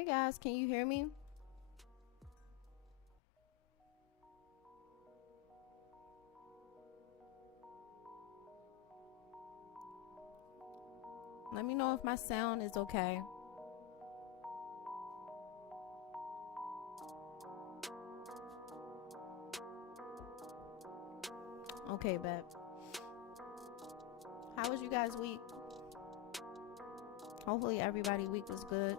Hey guys, can you hear me? Let me know if my sound is okay. Okay, bet. How was you guys' week? Hopefully everybody's week was good.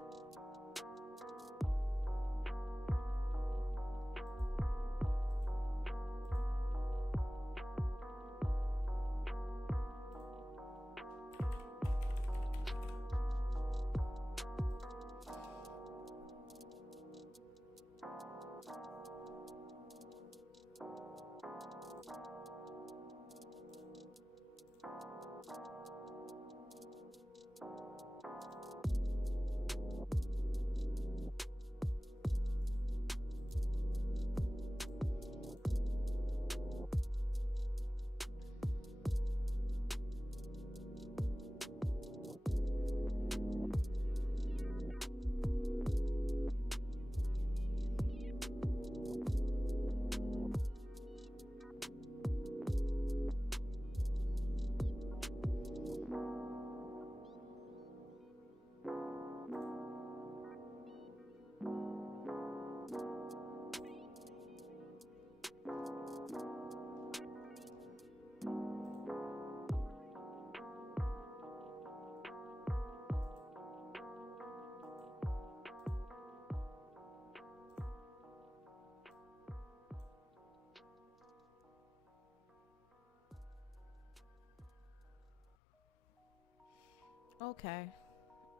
Okay.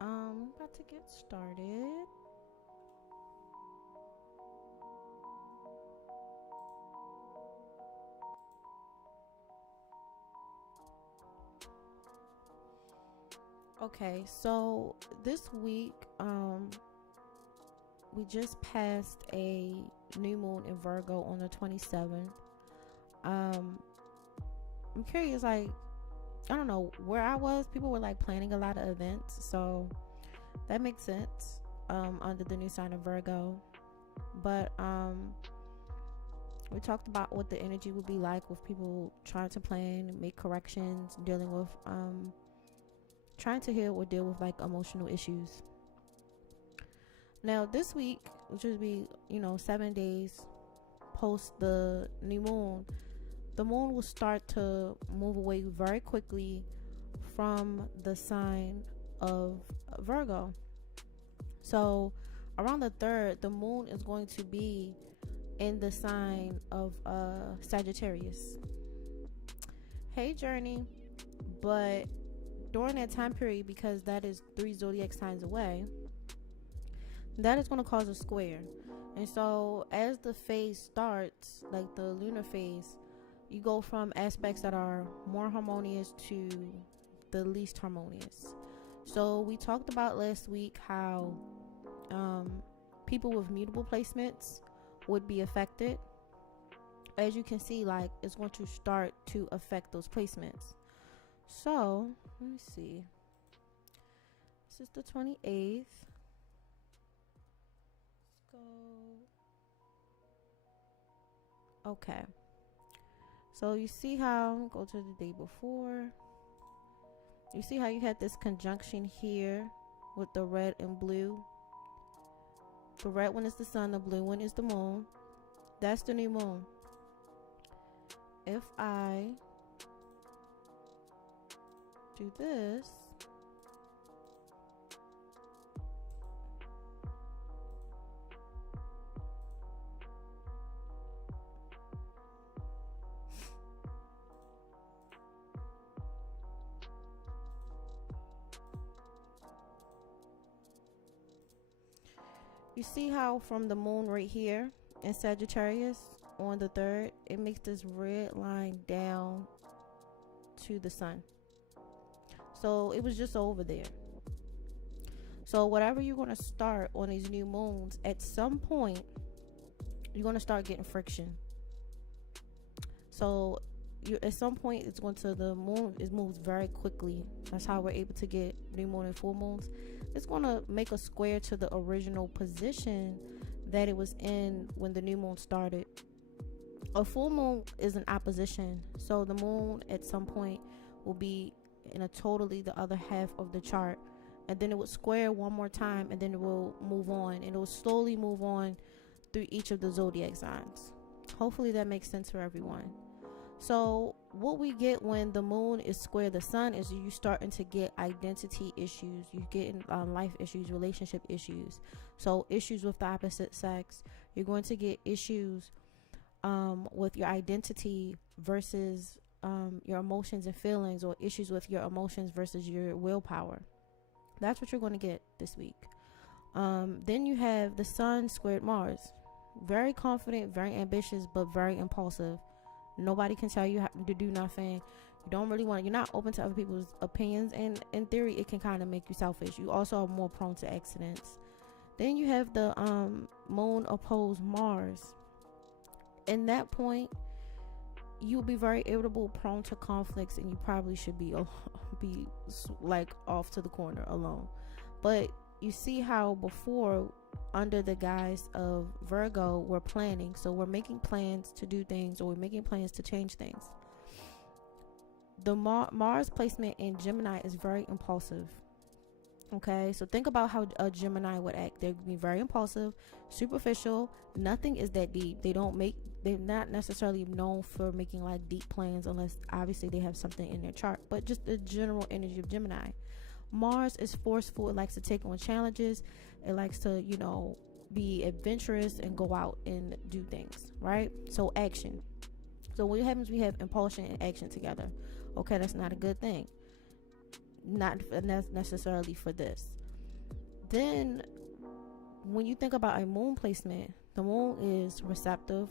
About to get started. Okay, so this week, we just passed a new moon in Virgo on the 27th. I'm curious, like, I don't know where I was. People were like planning a lot of events, so that makes sense. Under the new sign of Virgo, but we talked about what the energy would be like with people trying to plan, make corrections, dealing with trying to heal or deal with like emotional issues. Now this week, which would be 7 days post the new moon, the moon will start to move away very quickly from the sign of Virgo. So around the 3rd, the moon is going to be in the sign of Sagittarius. Hey Journey. But during that time period, because that is 3 zodiac signs away, that is going to cause a square. And so as the phase starts, like the lunar phase, you go from aspects that are more harmonious to the least harmonious. So we talked about last week how people with mutable placements would be affected. As you can see, like, it's going to start to affect those placements. So let me see, this is the 28th. Let's go. Okay, so you see how, go to the day before, you see how you had this conjunction here with the red and blue. The red one is the sun, the blue one is the moon. That's the new moon. If I do this, you see how from the moon right here in Sagittarius on the 3rd, it makes this red line down to the sun. So it was just over there. So whatever you're going to start on these new moons, at some point you're going to start getting friction. So at some point it's going to, the moon, it moves very quickly. That's how we're able to get new moon and full moons. it's going to make a square to the original position that it was in when the new moon started. A full moon is an opposition, so the moon at some point will be in a totally the other half of the chart, and then it would square one more time, and then it will move on, and it will slowly move on through each of the zodiac signs. Hopefully that makes sense for everyone. So what we get when the moon is square the sun is you starting to get identity issues, you get life issues, relationship issues, so issues with the opposite sex. You're going to get issues with your identity versus your emotions and feelings, or issues with your emotions versus your willpower. That's what you're going to get this week. Then you have the sun squared Mars. Very confident, very ambitious, but very impulsive. Nobody can tell you how to do nothing. You don't really want, you're not open to other people's opinions, and in theory it can kind of make you selfish. You also are more prone to accidents. Then you have the moon opposed Mars. In that point, you'll be very irritable, prone to conflicts, and you probably should be like off to the corner alone. But you see how before, under the guise of Virgo, we're planning. So we're making plans to do things, or we're making plans to change things. The Mars placement in Gemini is very impulsive. Okay, so think about how a Gemini would act. They'd be very impulsive, superficial. Nothing is that deep. They're not necessarily known for making like deep plans, unless obviously they have something in their chart, but just the general energy of Gemini. Mars is forceful. It likes to take on challenges. It likes to, be adventurous and go out and do things, right? So action. So what happens, we have impulsion and action together. Okay, that's not a good thing. Not necessarily for this. Then when you think about a moon placement, the moon is receptive,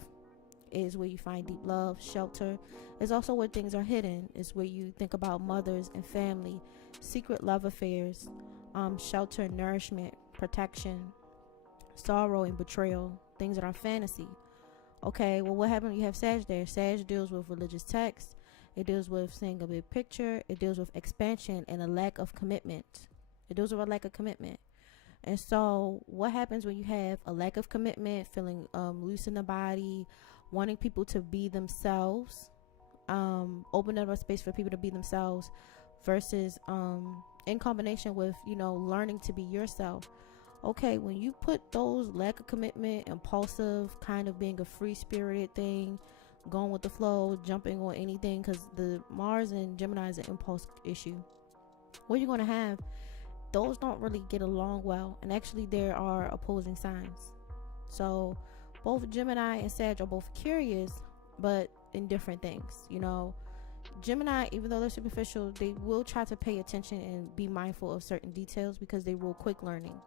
is where you find deep love, shelter. It's also where things are hidden. It's where you think about mothers and family, secret love affairs, shelter, nourishment, protection, sorrow, and betrayal, things that are fantasy. Okay, well, what happened? You have Sag there. Sag deals with religious texts. It deals with seeing a big picture. It deals with expansion and a lack of commitment. It deals with a lack of commitment. And so what happens when you have a lack of commitment, feeling loose in the body, wanting people to be themselves, open up a space for people to be themselves, versus in combination with, learning to be yourself. Okay, when you put those lack of commitment, impulsive, kind of being a free-spirited thing, going with the flow, jumping on anything, because the Mars and Gemini is an impulse issue, what you're going to have, those don't really get along well. And actually there are opposing signs. So both Gemini and Sag are both curious, but in different things. Gemini, even though they're superficial, they will try to pay attention and be mindful of certain details because they will quick learning.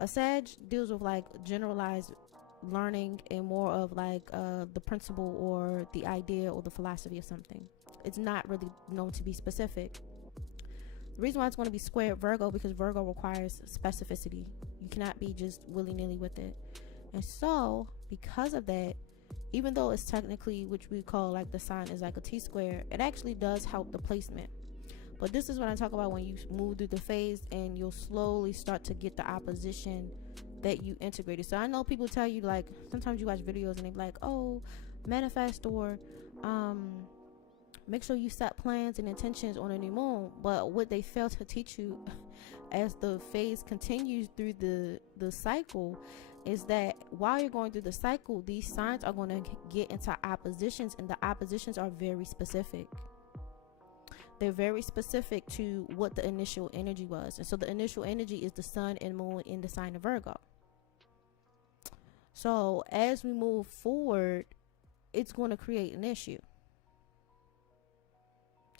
A Sag deals with like generalized learning and more of like the principle or the idea or the philosophy of something. It's not really known to be specific. The reason why it's going to be squared Virgo, because Virgo requires specificity. You cannot be just willy-nilly with it. And so because of that, even though it's technically, which we call like the sign is like a T-square, it actually does help the placement. But this is what I talk about when you move through the phase and you'll slowly start to get the opposition that you integrated. So I know people tell you, like, sometimes you watch videos and they be like, oh, manifest or make sure you set plans and intentions on a new moon. But what they fail to teach you as the phase continues through the cycle is that while you're going through the cycle, these signs are going to get into oppositions, and the oppositions are very specific. They're very specific to what the initial energy was. And so the initial energy is the sun and moon in the sign of Virgo. So as we move forward, it's going to create an issue.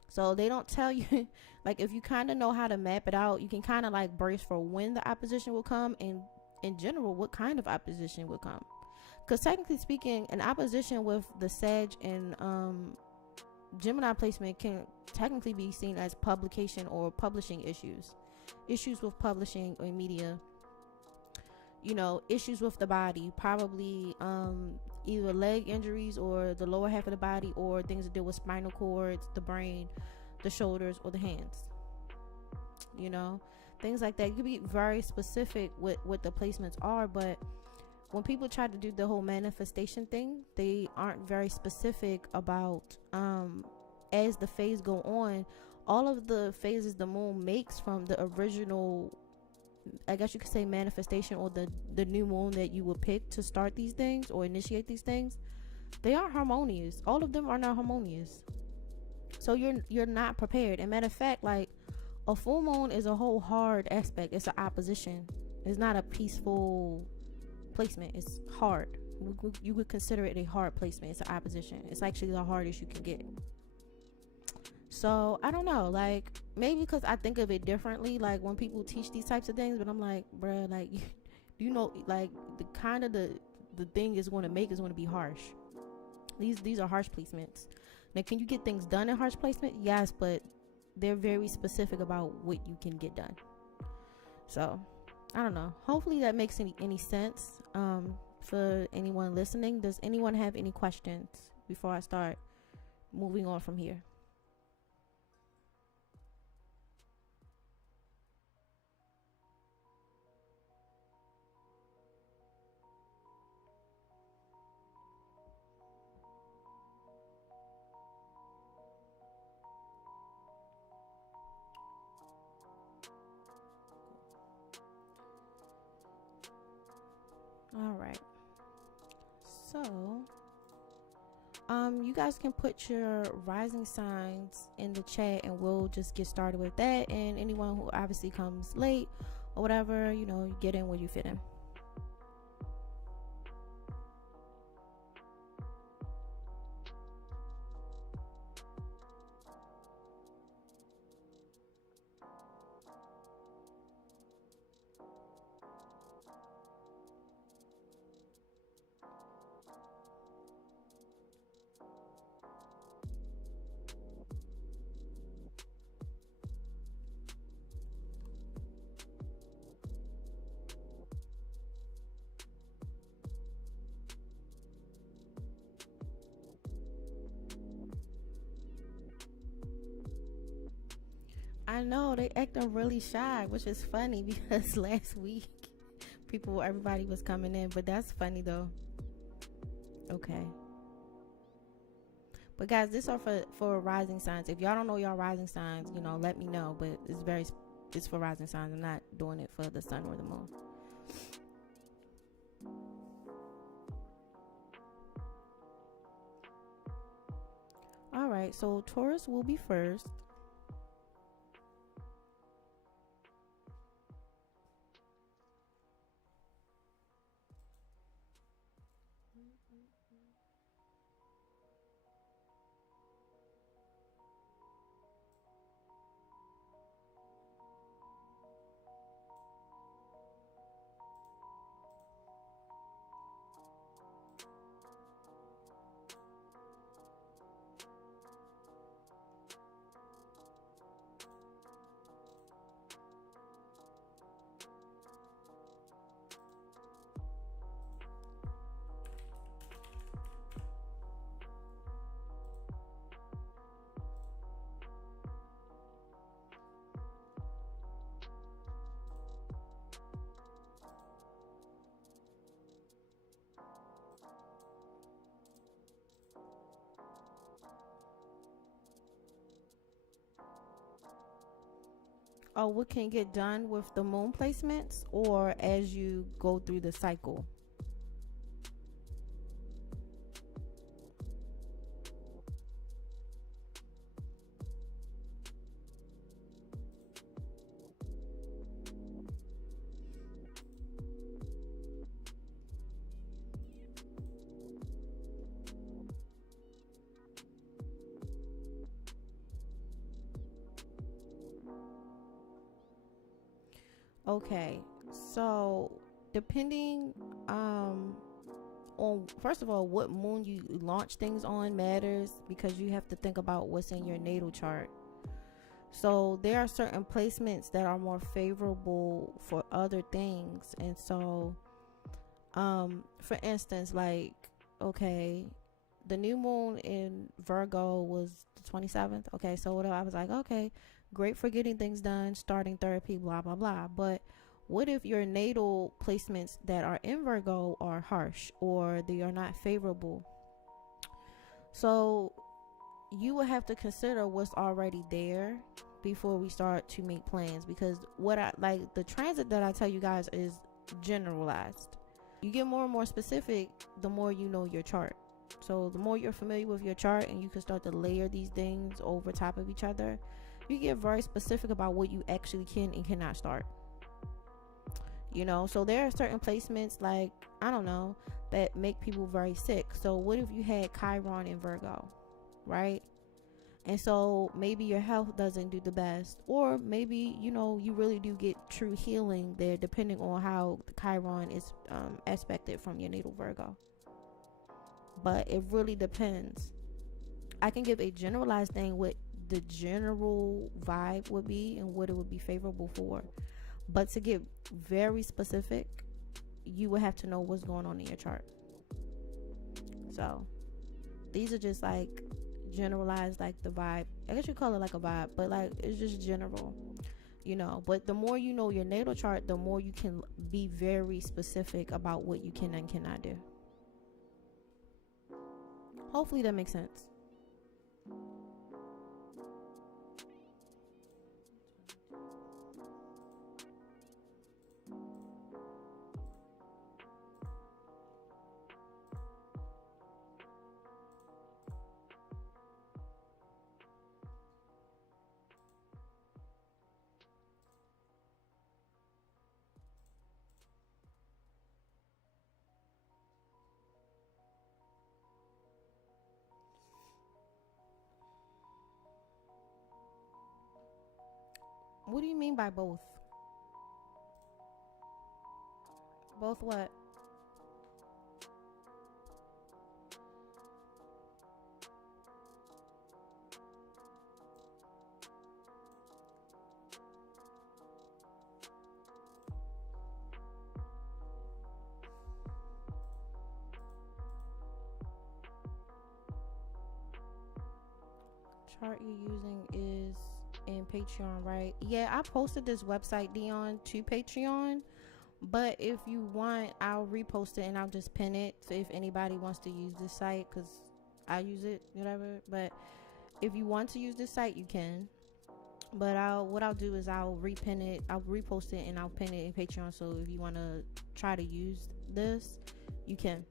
So they don't tell you, like, if you kind of know how to map it out, you can kind of like brace for when the opposition will come, and in general, what kind of opposition will come. Because technically speaking, an opposition with the Sag and Gemini placement can technically be seen as publication or publishing issues with publishing or media, issues with the body, probably either leg injuries or the lower half of the body, or things to deal with spinal cords, the brain, the shoulders, or the hands. things like that. You can be very specific with what the placements are, but when people try to do the whole manifestation thing, they aren't very specific about as the phase go on, all of the phases the moon makes from the original, I guess you could say, manifestation, or the new moon that you would pick to start these things or initiate these things, they aren't harmonious. All of them are not harmonious. So you're not prepared. And matter of fact, like, a full moon is a whole hard aspect. It's an opposition. It's not a peaceful placement. It's hard. You would consider it a hard placement. It's an opposition. It's actually the hardest you can get. So I don't know, like, maybe because I think of it differently, like when people teach these types of things, but I'm like, bruh, like, you know, like the kind of the thing is going to make is going to be harsh. These are harsh placements. Now, can you get things done in harsh placement? Yes, but they're very specific about what you can get done. So I don't know. Hopefully that makes any sense for anyone listening. Does anyone have any questions before I start moving on from here? All right. So, you guys can put your rising signs in the chat, and we'll just get started with that. And anyone who obviously comes late or whatever, you know, you get in where you fit in. I know they acting really shy, which is funny because last week everybody was coming in, but that's funny though. Okay. But guys, this are for rising signs. If y'all don't know y'all rising signs, you know, let me know. But it's for rising signs. I'm not doing it for the sun or the moon. All right, so Taurus will be first. Oh, what can get done with the moon placements, or as you go through the cycle? Okay, so depending on, first of all, what moon you launch things on matters, because you have to think about what's in your natal chart. So there are certain placements that are more favorable for other things. And so for instance, like, okay, the new moon in Virgo was the 27th. Okay, so what I was like, okay, Great for getting things done, starting therapy, blah blah blah. But what if your natal placements that are in Virgo are harsh or they are not favorable? So you will have to consider what's already there before we start to make plans, because what I like, the transit that I tell you guys is generalized. You get more and more specific the more you know your chart. So the more you're familiar with your chart and you can start to layer these things over top of each other, you get very specific about what you actually can and cannot start. You know, so there are certain placements, like, I don't know, that make people very sick. So what if you had Chiron in Virgo, right? And so maybe your health doesn't do the best, or maybe, you know, you really do get true healing there, depending on how the Chiron is aspected from your natal Virgo. But it really depends. I can give a generalized thing what the general vibe would be and what it would be favorable for. But to get very specific, you would have to know what's going on in your chart. So these are just like generalized, like the vibe. I guess you call it like a vibe, but like it's just general, you know. But the more you know your natal chart, the more you can be very specific about what you can and cannot do. Hopefully that makes sense. What do you mean by both? Both what? Chart you're using is in Patreon, right? Yeah, I posted this website, Dion, to Patreon. But if you want, I'll repost it and I'll just pin it. So if anybody wants to use this site, because I use it, whatever. But if you want to use this site, you can. But what I'll do is I'll repin it, I'll repost it, and I'll pin it in Patreon. So if you want to try to use this, you can.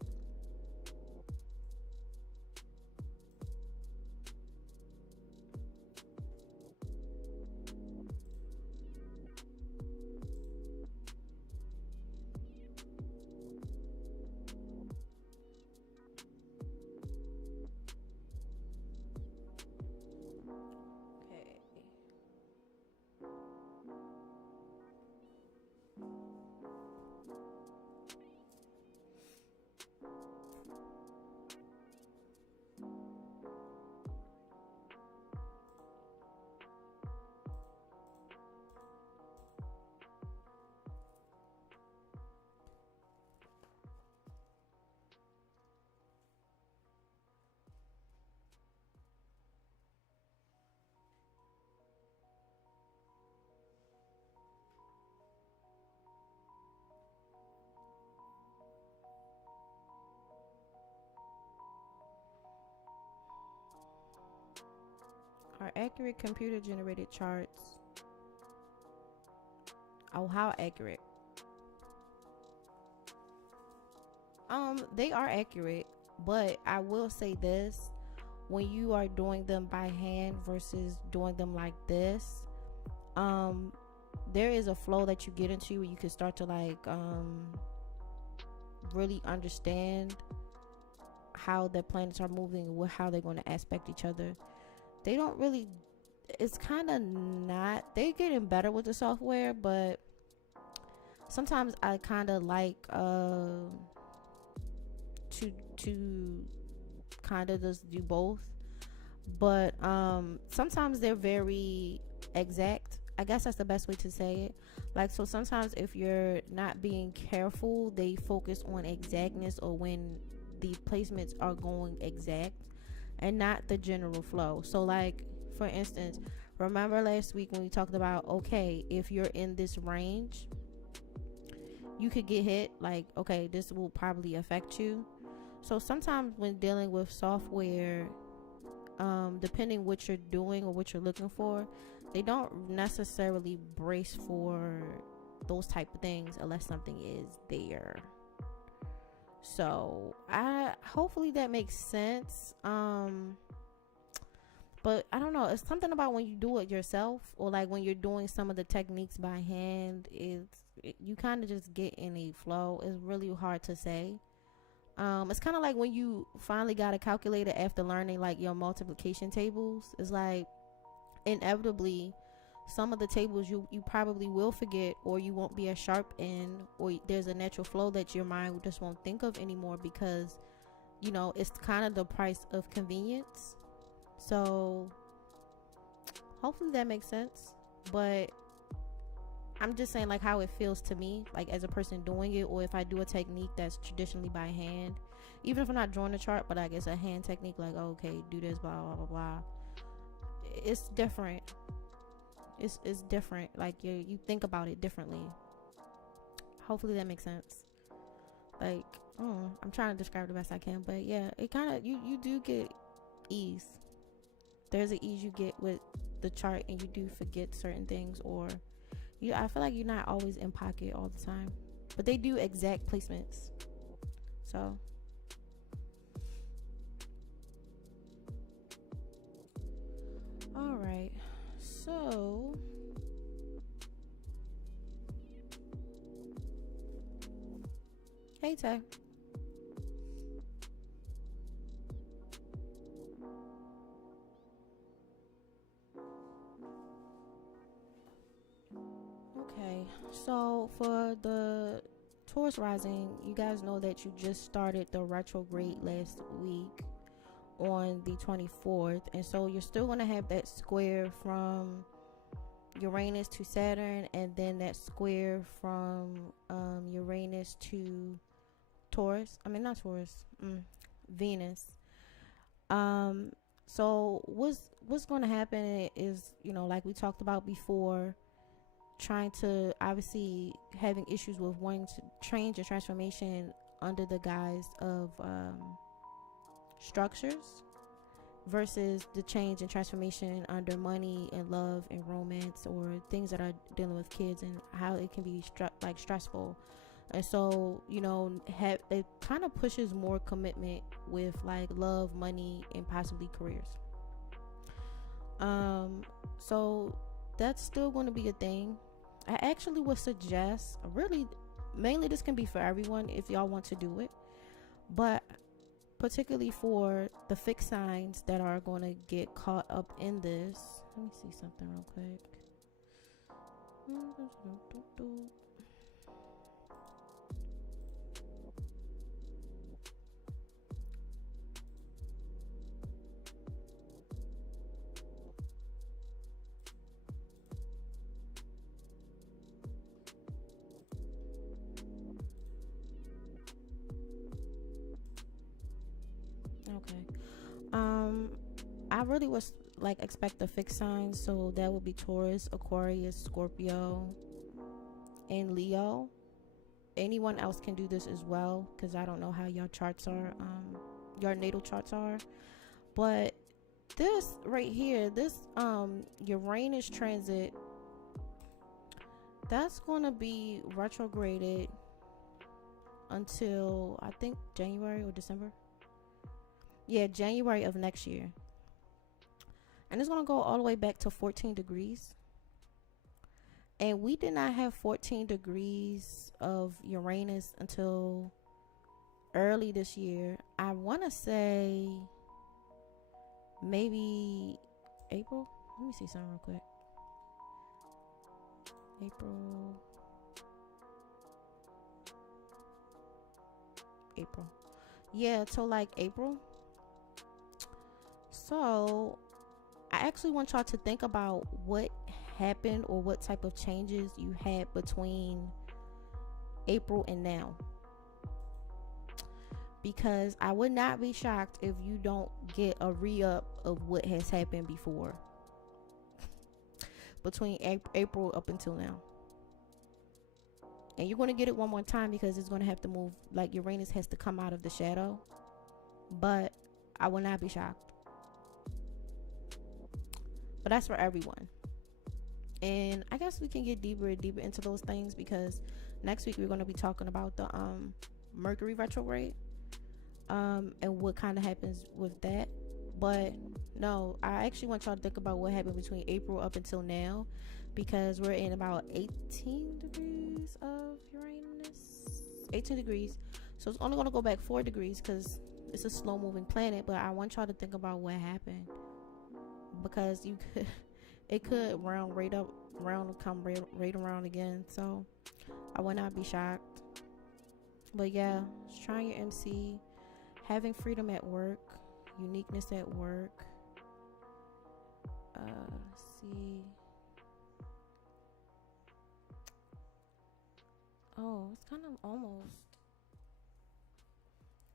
Are accurate computer generated charts? Oh, how accurate? They are accurate, but I will say this: when you are doing them by hand versus doing them like this, there is a flow that you get into where you can start to like really understand how the planets are moving and how they're going to aspect each other. They don't really, it's kind of not, they're getting better with the software, but sometimes I kind of like to kind of just do both. But sometimes they're very exact. I guess that's the best way to say it. Like, so sometimes if you're not being careful, they focus on exactness, or when the placements are going exact and not the general flow. So like, for instance, Remember last week when we talked about, okay, if you're in this range, you could get hit, like, okay, this will probably affect you. So sometimes when dealing with software, depending what you're doing or what you're looking for, they don't necessarily brace for those type of things unless something is there. So I hopefully that makes sense. But I don't know, it's something about when you do it yourself, or like when you're doing some of the techniques by hand, you kind of just get in a flow. It's really hard to say. It's kind of like when you finally got a calculator after learning like your multiplication tables. It's like inevitably some of the tables you probably will forget, or you won't be as sharp in, or there's a natural flow that your mind just won't think of anymore, because it's kind of the price of convenience. So hopefully that makes sense. But I'm just saying like how it feels to me, like as a person doing it, or if I do a technique that's traditionally by hand, even if I'm not drawing a chart, but I guess a hand technique, like, oh, okay, do this, blah blah blah blah. It's different. It's different. Like you think about it differently. Hopefully that makes sense. Like, I'm trying to describe it the best I can, but yeah, it kind of you do get ease. There's an ease you get with the chart, and you do forget certain things, or I feel like you're not always in pocket all the time, but they do exact placements. So all right, so hey Tay. Okay, so for the Taurus rising, you guys know that you just started the retrograde last week on the 24th, and so you're still going to have that square from Uranus to Saturn, and then that square from Uranus to Taurus. I mean, not Taurus, Venus. So what's going to happen is, like we talked about before, trying to obviously having issues with wanting to change and transformation under the guise of structures, versus the change and transformation under money and love and romance, or things that are dealing with kids, and how it can be stressful. And so it kind of pushes more commitment with like love, money, and possibly careers. So that's still going to be a thing. I actually would suggest, really, mainly this can be for everyone if y'all want to do it, but particularly for the fixed signs that are going to get caught up in this. Let me see something real quick. Okay. I really was like expect the fixed signs, so that would be Taurus, Aquarius, Scorpio, and Leo. Anyone else can do this as well, because I don't know how your charts are, your natal charts are. But this right here, this Uranus transit, that's gonna be retrograded until I think January or December. Yeah, January of next year. And it's going to go all the way back to 14 degrees. And we did not have 14 degrees of Uranus until early this year. I want to say maybe April. Let me see something real quick. April. Yeah, till like April. So I actually want y'all to think about what happened, or what type of changes you had between April and now, because I would not be shocked if you don't get a re-up of what has happened before. between April up until now. And you're going to get it one more time because it's going to have to move. Like Uranus has to come out of the shadow. But I will not be shocked. But that's for everyone. And I guess we can get deeper and deeper into those things because next week we're going to be talking about the Mercury retrograde and what kind of happens with that. But no, I actually want y'all to think about what happened between April up until now, because we're in about 18 degrees of Uranus. 18 degrees. So it's only going to go back 4 degrees because it's a slow moving planet. But I want y'all to think about what happened, because it could round right up, come right around again. So I would not be shocked. But yeah, just trying your MC, having freedom at work, uniqueness at work. Let's see. Oh, it's kind of almost.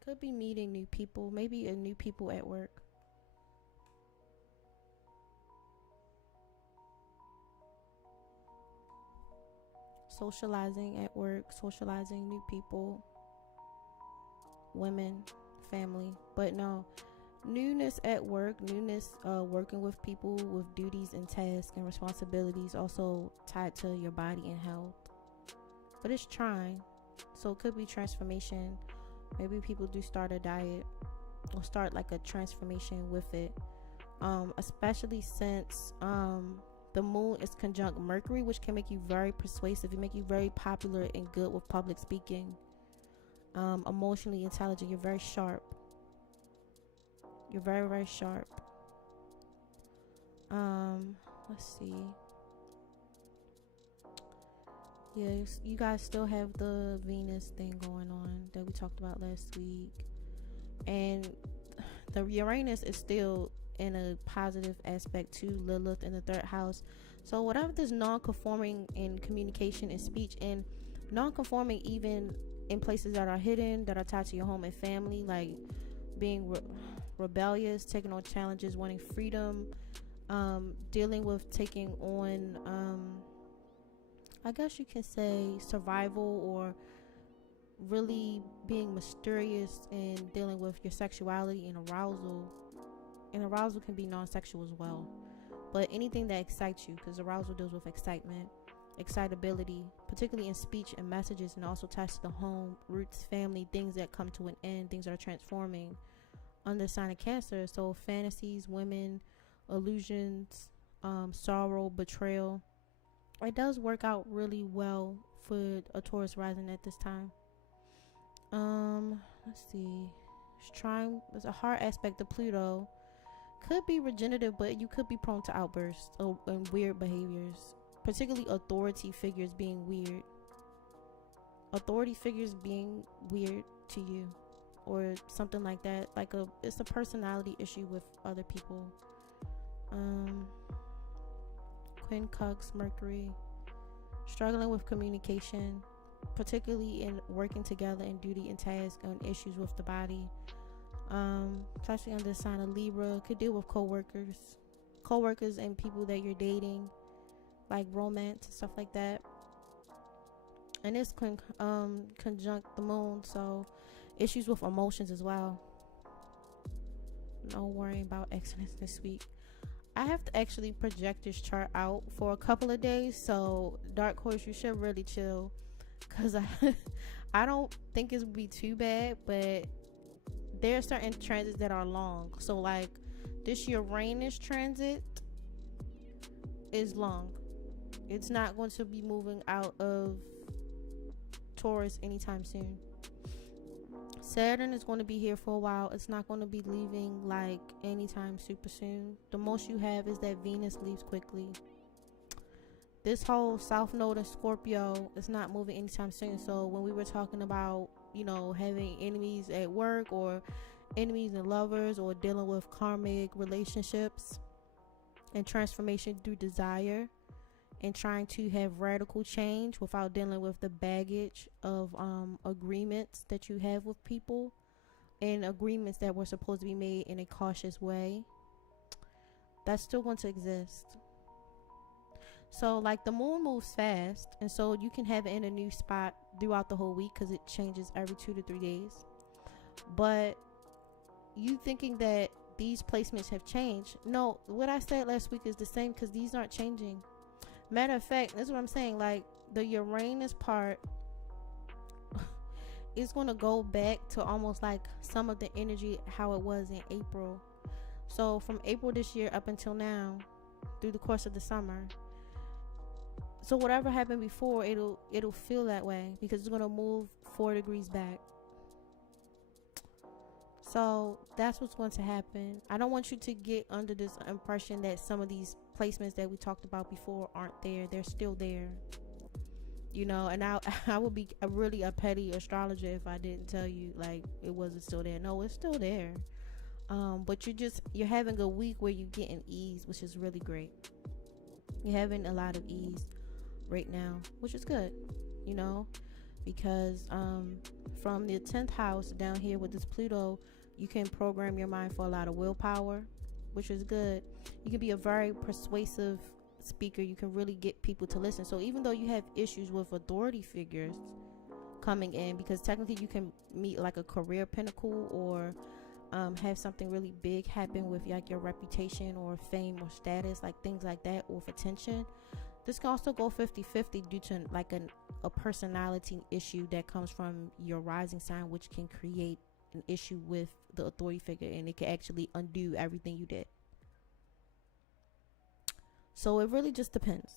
Could be meeting new people, maybe a new people at work. Socializing at work, socializing new people, women, family. But no, newness at work, newness working with people with duties and tasks and responsibilities, also tied to your body and health. But it's trying, so it could be transformation. Maybe people do start a diet or start like a transformation with it, especially since the moon is conjunct Mercury, which can make you very persuasive. It make you very popular and good with public speaking. Emotionally intelligent. You're very sharp. You're very, very sharp. Let's see. Yeah, you guys still have the Venus thing going on that we talked about last week. And the Uranus is still in a positive aspect to Lilith in the 3rd house. So whatever this non-conforming in communication and speech, and non-conforming even in places that are hidden, that are tied to your home and family, like being rebellious, taking on challenges, wanting freedom, dealing with taking on I guess you can say survival, or really being mysterious and dealing with your sexuality and arousal. And arousal can be non-sexual as well, but anything that excites you, because arousal deals with excitement, excitability, particularly in speech and messages, and also ties to the home, roots, family, things that come to an end, things that are transforming under the sign of Cancer. So fantasies, women, illusions, sorrow, betrayal. It does work out really well for a Taurus rising at this time. Let's see. There's a hard aspect to Pluto. Could be regenerative, but you could be prone to outbursts and weird behaviors, particularly authority figures being weird. Authority figures being weird to you, or something like that. It's a personality issue with other people. Quincunx Mercury, struggling with communication, particularly in working together in duty and task, and issues with the body. Especially under the sign of Libra, could deal with co-workers and people that you're dating, like romance and stuff like that. And it's conjunct the moon, so issues with emotions as well. No worrying about accidents this week. I have to actually project this chart out for a couple of days, so Dark Horse, you should really chill, because I don't think it would be too bad, but there are certain transits that are long. So like this Uranus transit is long. It's not going to be moving out of Taurus anytime soon. Saturn is going to be here for a while. It's not going to be leaving like anytime super soon. The most you have is that Venus leaves quickly. This whole South Node in Scorpio is not moving anytime soon. So when we were talking about, having enemies at work, or enemies and lovers, or dealing with karmic relationships and transformation through desire, and trying to have radical change without dealing with the baggage of agreements that you have with people, and agreements that were supposed to be made in a cautious way, that's still going to exist. So like the moon moves fast, and so you can have it in a new spot throughout the whole week because it changes every 2 to 3 days. But you thinking that these placements have changed? No, what I said last week is the same because these aren't changing. Matter of fact, that's what I'm saying. Like the Uranus part is going to go back to almost like some of the energy how it was in April. So from April this year up until now, through the course of the summer. So whatever happened before, it'll feel that way because it's going to move 4 degrees back. So that's what's going to happen. I don't want you to get under this impression that some of these placements that we talked about before aren't there. They're still there. You know, and I would be a petty astrologer if I didn't tell you like it wasn't still there. No, it's still there. But you're having a week where you're getting ease, which is really great. You're having a lot of ease right now, which is good, you know, because from the 10th house down here with this Pluto, you can program your mind for a lot of willpower, which is good. You can be a very persuasive speaker. You can really get people to listen. So even though you have issues with authority figures coming in, because technically you can meet like a career pinnacle or have something really big happen with like your reputation or fame or status, like things like that, or for attention. This can also go 50-50 due to like a personality issue that comes from your rising sign, which can create an issue with the authority figure, and it can actually undo everything you did. So it really just depends.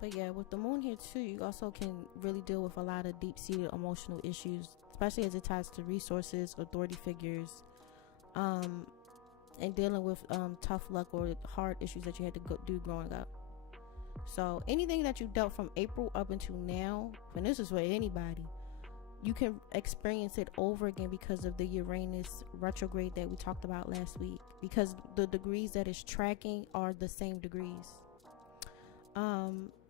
But yeah, with the moon here too, you also can really deal with a lot of deep-seated emotional issues, especially as it ties to resources, authority figures, and dealing with tough luck or hard issues that you had to do growing up. So anything that you dealt from April up until now, and this is for anybody, you can experience it over again because of the Uranus retrograde that we talked about last week, because the degrees that it's tracking are the same degrees.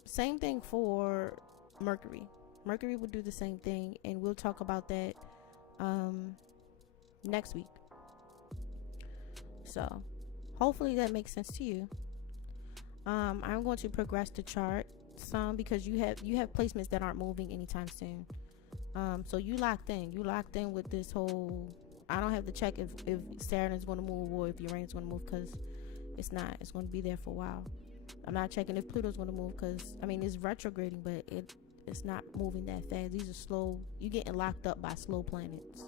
Same thing for Mercury. Mercury will do the same thing, and we'll talk about that next week. So hopefully that makes sense to you. I'm going to progress the chart some because you have placements that aren't moving anytime soon. So you locked in with this whole. I don't have to check if Saturn is going to move or if Uranus is going to move, because it's not. It's going to be there for a while. I'm not checking if Pluto's going to move because it's retrograding, but it's not moving that fast. These are slow. You're getting locked up by slow planets,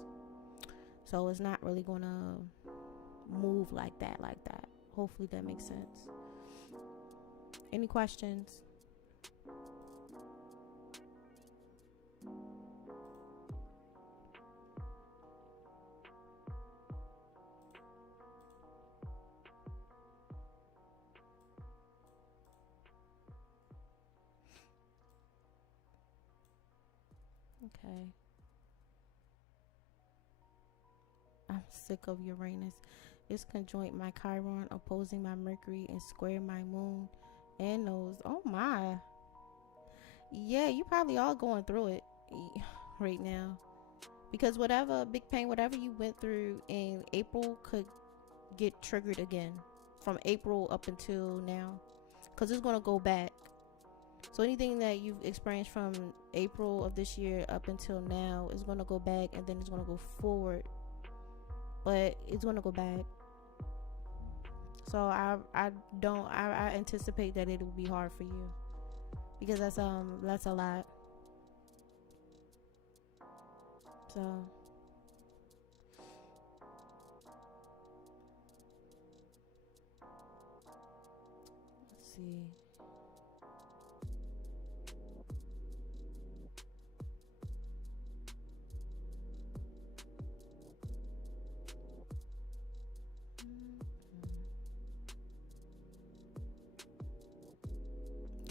so it's not really going to move like that. Hopefully that makes sense. Any questions? Okay. I'm sick of Uranus. It's conjoint my Chiron, opposing my Mercury, and square my moon and nose. Oh my. Yeah, you probably all going through it right now. Because whatever big pain, whatever you went through in April could get triggered again from April up until now. Because it's going to go back. So anything that you've experienced from April of this year up until now is going to go back, and then it's going to go forward. But it's going to go back. So I anticipate that it will be hard for you, because that's a lot. So let's see.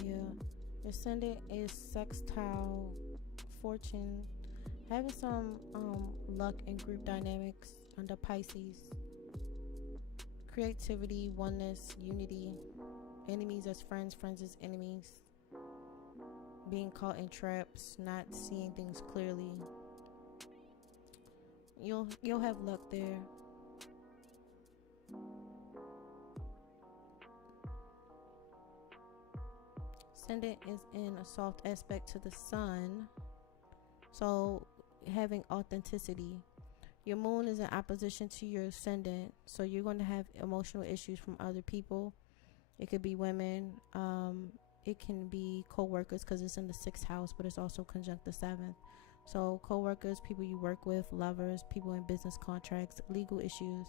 Yeah, ascendant is sextile fortune, having some luck and group dynamics under Pisces. Creativity, oneness, unity, enemies as friends, friends as enemies. being caught in traps, not seeing things clearly. You'll have luck there. Ascendant is in a soft aspect to the sun, so having authenticity. Your moon is in opposition to your ascendant, so you're going to have emotional issues from other people. It could be women, it can be co-workers because it's in the 6th house, but it's also conjunct the 7th. So co-workers, people you work with, lovers, people in business contracts, legal issues.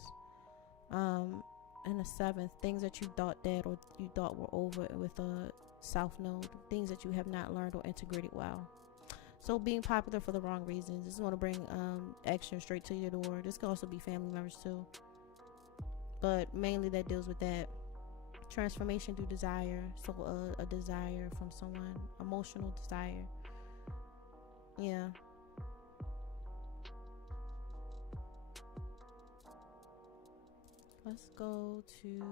And the 7th, things that you thought dead or you thought were over with a south node, things that you have not learned or integrated well. So being popular for the wrong reasons. This is going to bring action straight to your door. This could also be family members too, but mainly that deals with that transformation through desire. So a desire from someone, emotional desire. Yeah. Let's go to,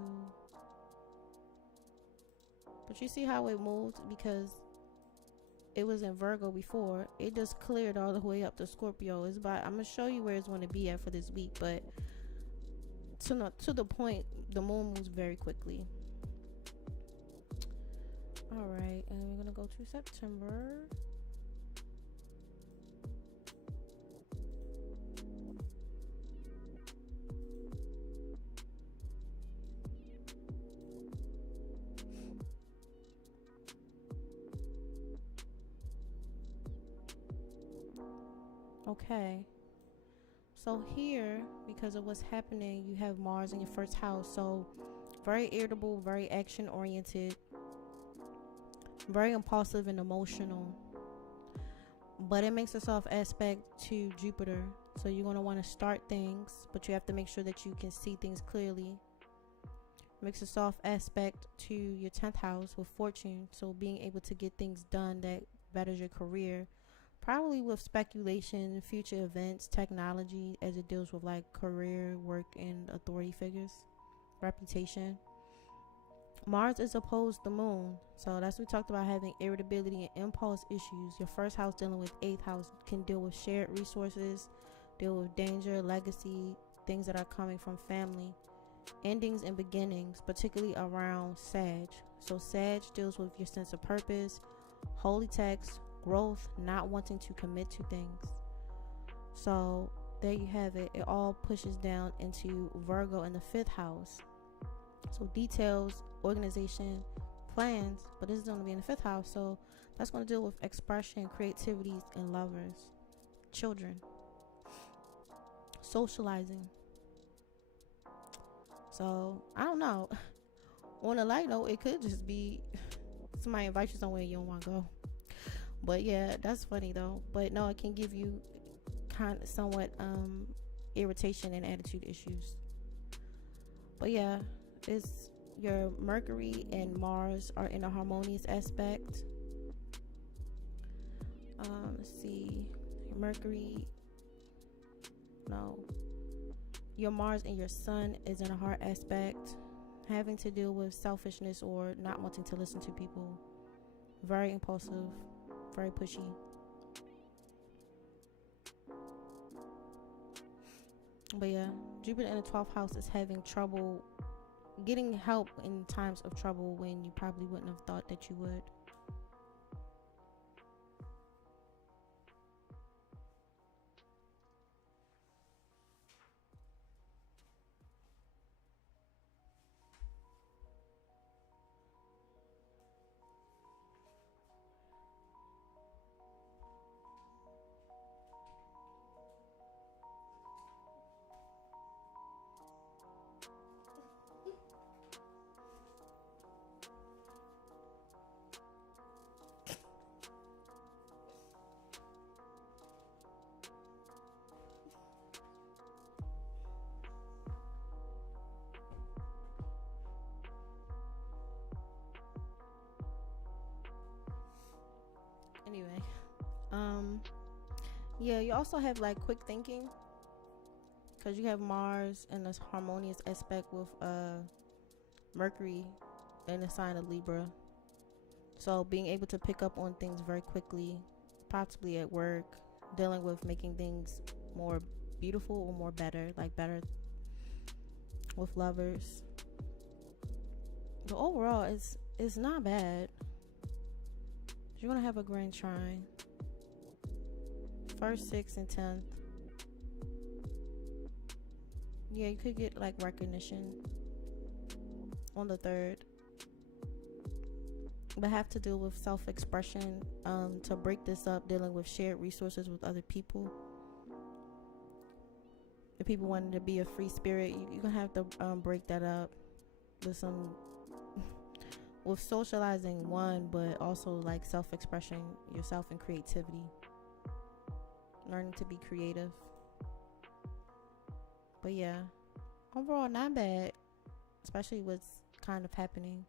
but you see how it moved, because it was in Virgo before. It just cleared all the way up to Scorpio. It's about, I'm gonna show you where it's going to be at for this week, but to the point, the moon moves very quickly. All right, and we're gonna go to September. Okay, so here, because of what's happening, you have Mars in your 1st house. So very irritable, very action oriented, very impulsive and emotional, but it makes a soft aspect to Jupiter. So you're going to want to start things, but you have to make sure that you can see things clearly. Makes a soft aspect to your 10th house with Fortune, so being able to get things done that betters your career, probably with speculation, future events, technology, as it deals with like career, work, and authority figures, reputation. Mars is opposed to Moon, so that's what we talked about, having irritability and impulse issues. Your 1st house dealing with 8th house can deal with shared resources, deal with danger, legacy, things that are coming from family, endings and beginnings, particularly around Sag. So Sag deals with your sense of purpose, holy text, growth, not wanting to commit to things. So there you have it. It all pushes down into Virgo in the 5th house. So details, organization, plans, but this is going to be in the 5th house. So that's going to deal with expression, creativities, and lovers, children, socializing. So I don't know. On a light note, it could just be somebody invite you somewhere you don't want to go. But yeah, that's funny though. But no, it can give you kind of somewhat irritation and attitude issues. But yeah, it's your Mercury and Mars are in a harmonious aspect. Let's see, Mercury. No, your Mars and your Sun is in a hard aspect, having to deal with selfishness or not wanting to listen to people. Very impulsive, very pushy. But yeah, Jupiter in the 12th house is having trouble getting help in times of trouble when you probably wouldn't have thought that you would. Anyway, yeah, you also have like quick thinking, because you have Mars in this harmonious aspect with Mercury in the sign of Libra. So being able to pick up on things very quickly, possibly at work, dealing with making things more beautiful or more better, like better with lovers. But overall, it's not bad. You're gonna have a grand trine. 1st, 6th, and 10th. Yeah, you could get like recognition on the 3rd, but have to deal with self-expression to break this up, dealing with shared resources with other people. If people wanted to be a free spirit, you're gonna have to break that up with some with socializing, one, but also like self-expression yourself and creativity, learning to be creative. But yeah, overall not bad, especially what's kind of happening.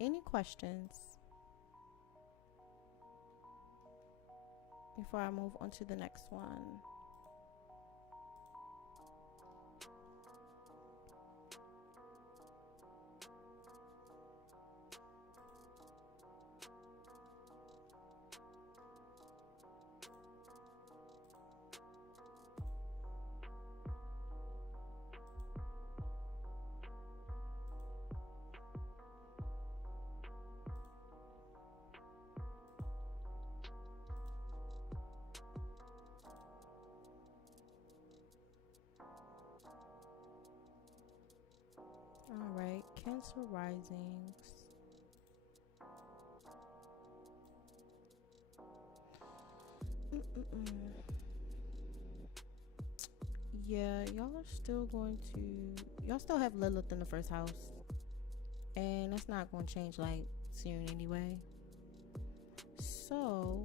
Any questions before I move on to the next one? All right, Cancer risings. Yeah, y'all still have Lilith in the 1st house, and that's not going to change like soon anyway. So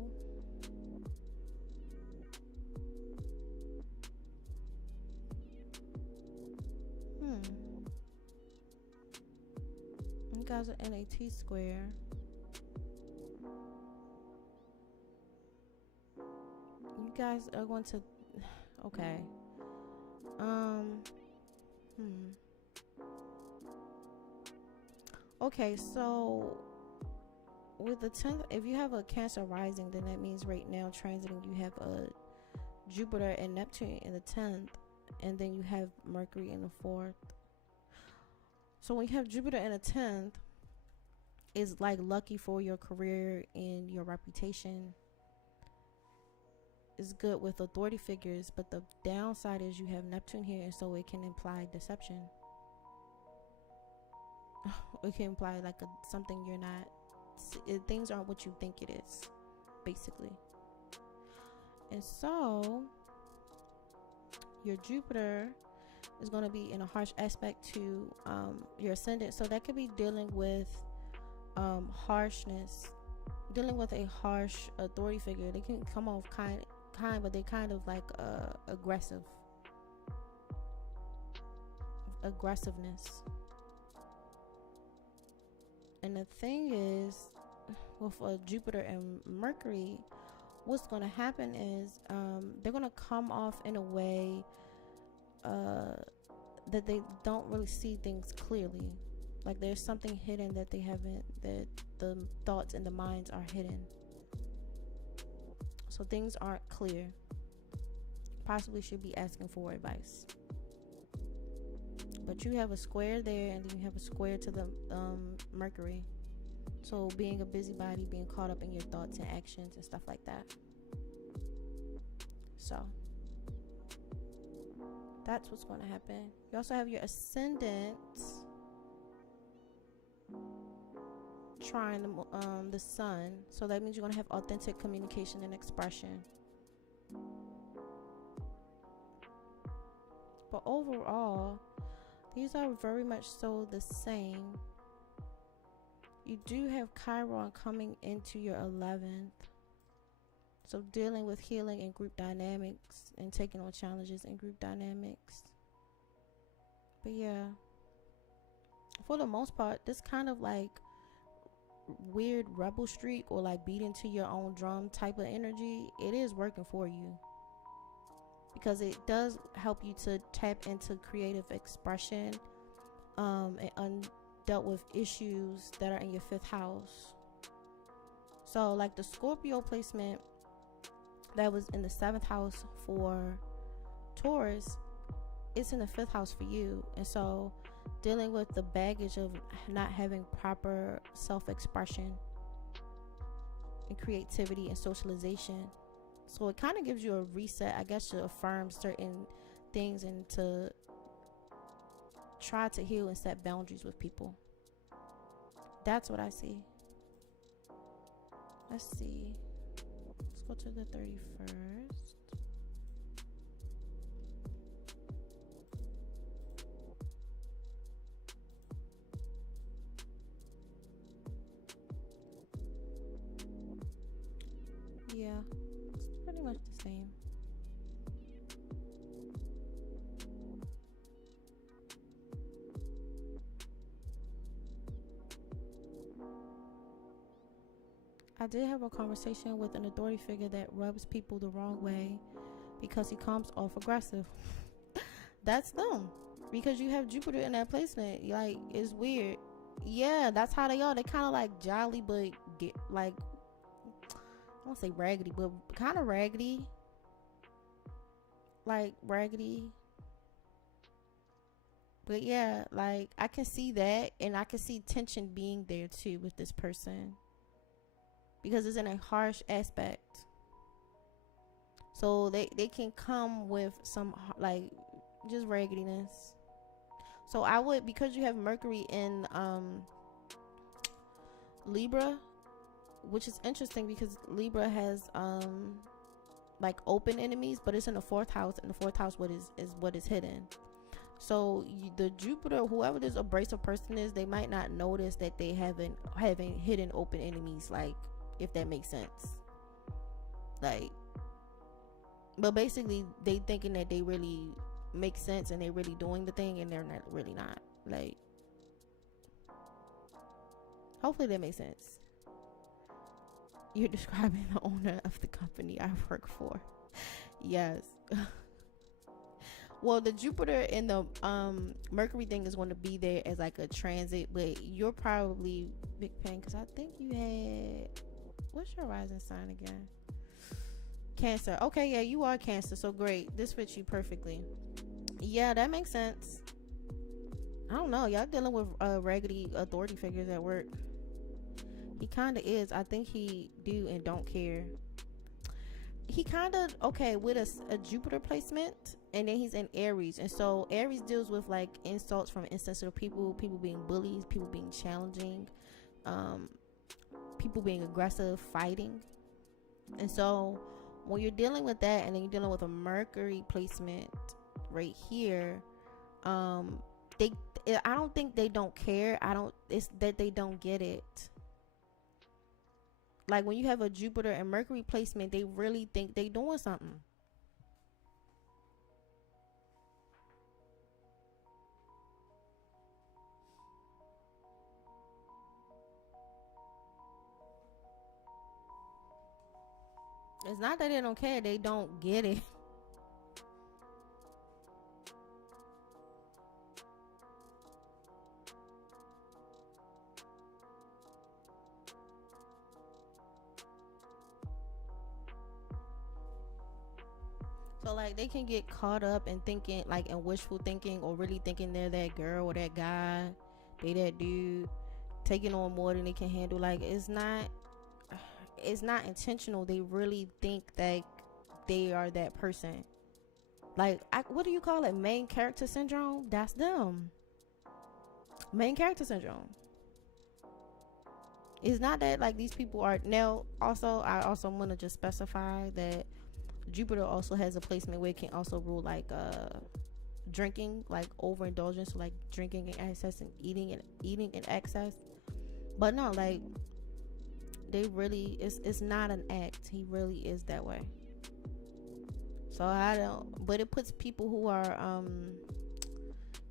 you guys are in a T-square. You guys are going to okay. Okay, so with the 10th, if you have a Cancer rising, then that means right now transiting you have a Jupiter and Neptune in the 10th, and then you have Mercury in the 4th. So when you have Jupiter in the 10th, it's like lucky for your career and your reputation. It's good with authority figures, but the downside is you have Neptune here, and so it can imply deception. It can imply like something you're not, things aren't what you think it is, basically. And so your Jupiter is going to be in a harsh aspect to your ascendant, so that could be dealing with harshness, dealing with a harsh authority figure. They can come off kind, but they kind of like aggressiveness. And the thing is, with Jupiter and Mercury, what's going to happen is they're going to come off in a way that they don't really see things clearly. Like there's something hidden that they haven't, that the thoughts and the minds are hidden. So things aren't clear. Possibly should be asking for advice. But you have a square there, and then you have a square to the Mercury. So being a busybody, being caught up in your thoughts and actions and stuff like that. So that's what's going to happen. You also have your ascendant trine the sun. So that means you're going to have authentic communication and expression. But overall, these are very much so the same. You do have Chiron coming into your 11th. So dealing with healing and group dynamics and taking on challenges in group dynamics. But yeah, for the most part, this kind of like weird rebel streak or like beating to your own drum type of energy, it is working for you. because it does help you to tap into creative expression, and undealt with issues that are in your 5th house. So like the Scorpio placement that was in the 7th house for Taurus, it's in the 5th house for you. And so dealing with the baggage of not having proper self-expression and creativity and socialization. So it kind of gives you a reset, I guess, to affirm certain things and to try to heal and set boundaries with people. That's what I see. Let's see. Let's go to the 31st. Yeah, it's pretty much the same. I did have a conversation with an authority figure that rubs people the wrong way because he comes off aggressive. That's them. Because you have Jupiter in that placement. Like, it's weird. Yeah, that's how they are. They kind of like jolly, but get like, I won't say raggedy, but kind of raggedy. Like, raggedy. But yeah, like, I can see that. And I can see tension being there too with this person, because it's in a harsh aspect. So they can come with some like just raggediness. So I would, because you have Mercury in Libra, which is interesting because Libra has like open enemies, but it's in the 4th house, and the 4th house is what is hidden. So the Jupiter, whoever this abrasive person is, they might not notice that they haven't hidden open enemies, like, if that makes sense. Like, but basically they thinking that they really make sense and they're really doing the thing, and they're not really not. Like, hopefully that makes sense. You're describing the owner of the company I work for. Yes. Well, the Jupiter and the Mercury thing is going to be there as like a transit, but you're probably big pain because I think you had, what's your rising sign again? Cancer. Okay, yeah, you are Cancer, so great. This fits you perfectly. Yeah, that makes sense. I don't know, y'all dealing with raggedy authority figures at work. He kind of is. I think he do and don't care. He kind of, okay, with a Jupiter placement, and then he's in Aries, and so Aries deals with like insults from insensitive people being bullies, people being challenging, people being aggressive, fighting. And so when you're dealing with that, and then you're dealing with a Mercury placement right here, I don't think they don't care. It's that they don't get it. Like, when you have a Jupiter and Mercury placement, they really think they doing something. It's not that they don't care, they don't get it. So like, they can get caught up in thinking, like, in wishful thinking, or really thinking they're that girl or that guy, they that dude, taking on more than they can handle. Like, it's not intentional. They really think that they are that person. Like, what do you call it? Main character syndrome? That's them. Main character syndrome. It's not that like these people are. Now, also, I also want to just specify that Jupiter also has a placement where it can also rule like drinking, like overindulgence, so like drinking in excess and eating in excess. But no, like, they really, it's not an act. He really is that way. So I don't, but it puts people who are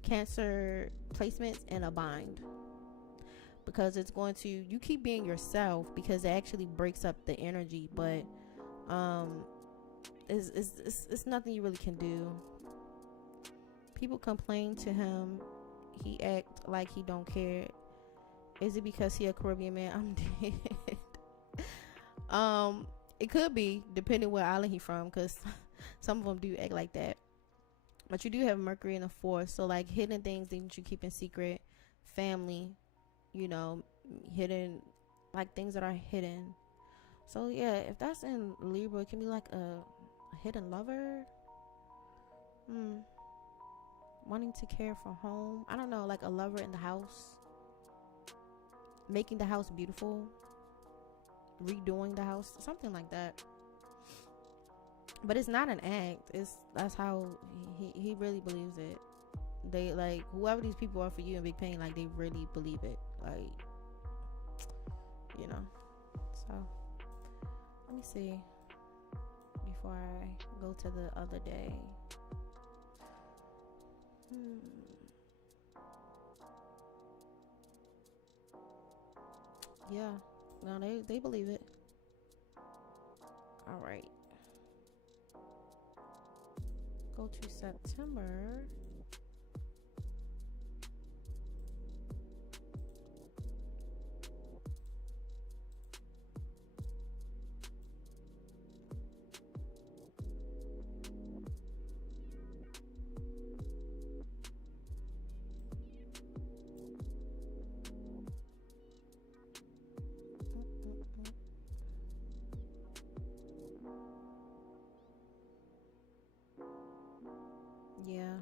Cancer placements in a bind, because it's going to, you keep being yourself because it actually breaks up the energy, but It's nothing you really can do. People complain to him. He act like he don't care. Is it because he a Caribbean man? I'm dead. It could be, depending where island he from, because some of them do act like that. But you do have Mercury in the fourth, so like hidden things that you keep in secret, family, you know, hidden, like things that are hidden. So yeah, if that's in Libra, it can be like a hidden lover. Wanting to care for home. I don't know, like a lover in the house. Making the house beautiful. Redoing the house. Something like that. But it's not an act. That's how he really believes it. They like whoever these people are for you in Big Pain, like they really believe it. Like, you know. So let me see before I go to the other day. Yeah, no, they believe it. All right, go to September. Yeah.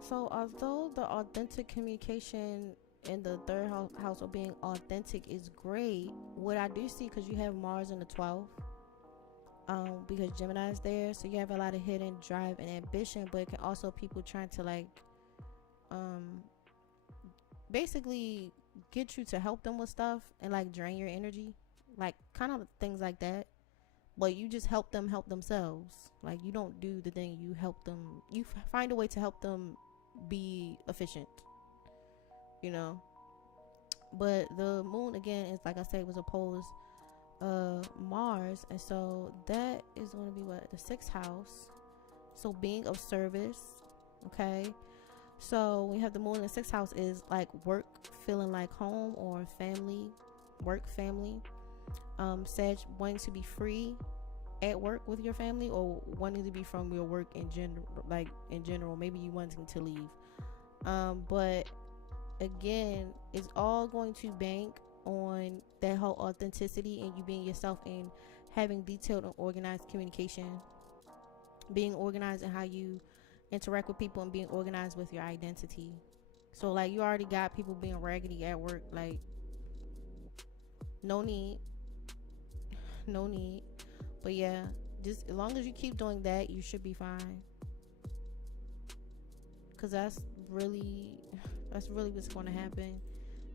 So although the authentic communication in the third house of being authentic is great, what I do see, because you have Mars in the 12th, because Gemini is there, so you have a lot of hidden drive and ambition, but it can also people trying to like basically get you to help them with stuff and like drain your energy, like kind of things like that. But you just help them help themselves. Like you don't do the thing, you help them, you find a way to help them be efficient, you know. But the moon again is, like I said, was opposed Mars, and so that is going to be what, the 6th house. So being of service. Okay, so when you have the moon in the 6th house is like work feeling like home, or family, work, family. Sag, wanting to be free at work with your family, or wanting to be from your work in general, like in general, maybe you wanting to leave. But again, it's all going to bank on that whole authenticity and you being yourself and having detailed and organized communication, being organized in how you interact with people, and being organized with your identity. So like you already got people being raggedy at work, like no need. But yeah, just as long as you keep doing that, you should be fine, because that's really what's going to happen.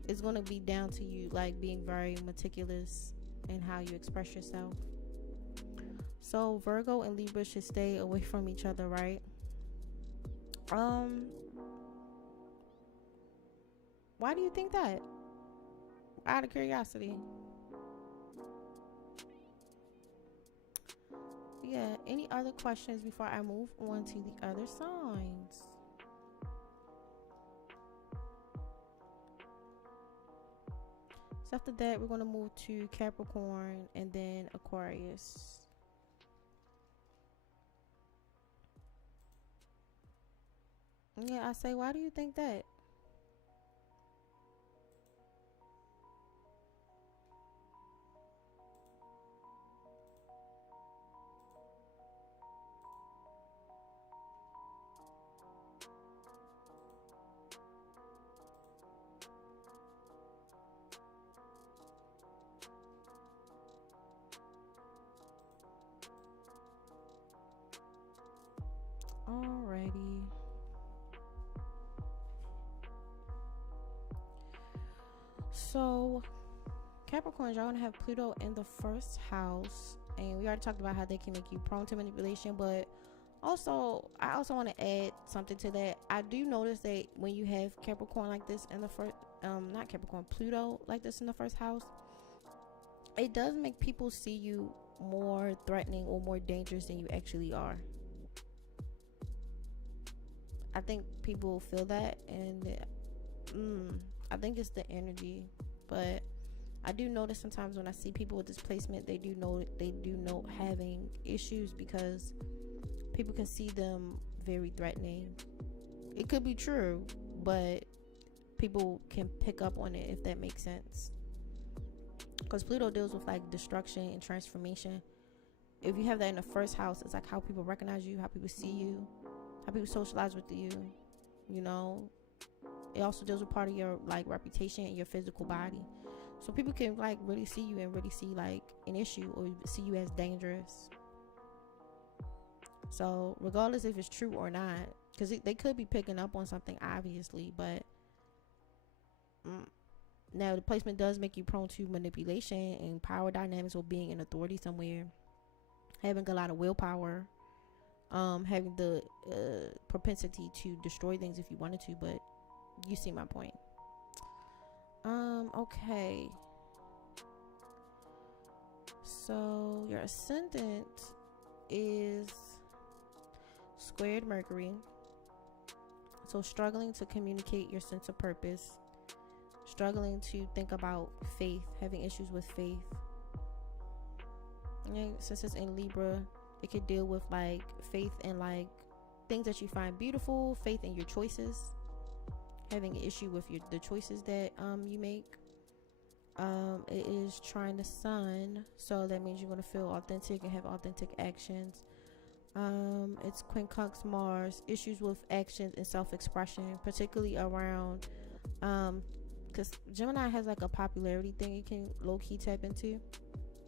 It's going to be down to you, like being very meticulous in how you express yourself. So Virgo and Libra should stay away from each other, right? Why do you think that? Out of curiosity. Yeah, any other questions before I move on to the other signs? So after that, we're going to move to Capricorn and then Aquarius. Yeah, I say, why do you think that? Alrighty. So Capricorn, y'all gonna have Pluto in the 1st house, and we already talked about how they can make you prone to manipulation, but also I also want to add something to that. I do notice that when you have Capricorn like this in the first not Capricorn, Pluto like this in the 1st house, it does make people see you more threatening or more dangerous than you actually are. I think people feel that, and I think it's the energy. But I do notice sometimes when I see people with this placement, they do know having issues because people can see them very threatening. It could be true, but people can pick up on it, if that makes sense. Because Pluto deals with like destruction and transformation. If you have that in the first house, it's like how people recognize you, how people see you, how people socialize with you. You know, it also deals with part of your like reputation and your physical body. So people can like really see you and really see like an issue or see you as dangerous. So regardless if it's true or not, because they could be picking up on something obviously, but now the placement does make you prone to manipulation and power dynamics, or being in authority somewhere, having a lot of willpower, having the propensity to destroy things if you wanted to. But you see my point. Okay, so your ascendant is squared Mercury, so struggling to communicate your sense of purpose, struggling to think about faith, having issues with faith. And since it's in Libra, it could deal with like faith in like things that you find beautiful, faith in your choices, having an issue with the choices that you make. It is trying the sun, so that means you're going to feel authentic and have authentic actions. It's quincunx Mars, issues with actions and self-expression, particularly around because Gemini has like a popularity thing you can low-key tap into.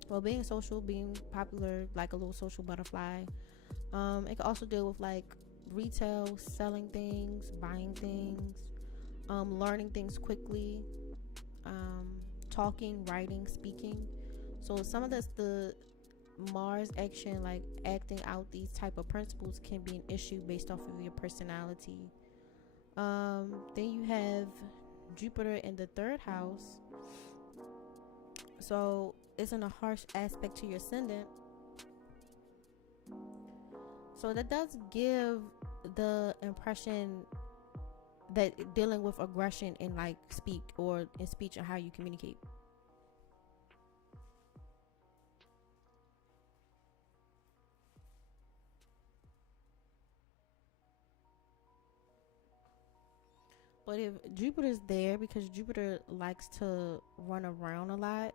Well, being social, being popular, like a little social butterfly. It can also deal with like retail, selling things, buying things, learning things quickly, talking, writing, speaking. So some of the Mars action, like acting out these type of principles, can be an issue based off of your personality. Then you have Jupiter in the third house, so it's in a harsh aspect to your ascendant. So that does give the impression that dealing with aggression in like speech and how you communicate. But if Jupiter's there, because Jupiter likes to run around a lot,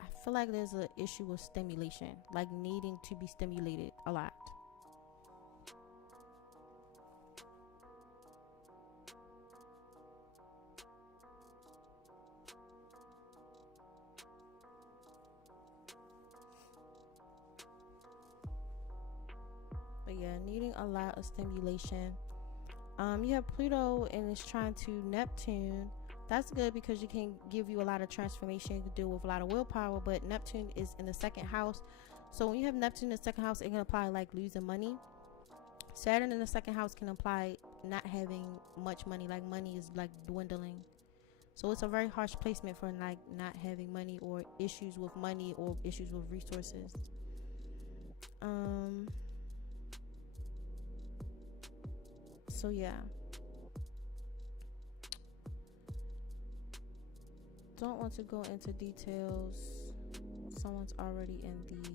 I feel like there's an issue with stimulation, like needing to be stimulated a lot. But yeah, needing a lot of stimulation. You have Pluto and it's trying to Neptune. That's good because you can give you a lot of transformation. You can deal with a lot of willpower, but Neptune is in the second house. So when you have Neptune in the second house, it can apply like losing money. Saturn in the second house can apply not having much money, like money is like dwindling. So it's a very harsh placement for like not having money or issues with money or issues with resources. So yeah, don't want to go into details. Someone's already in the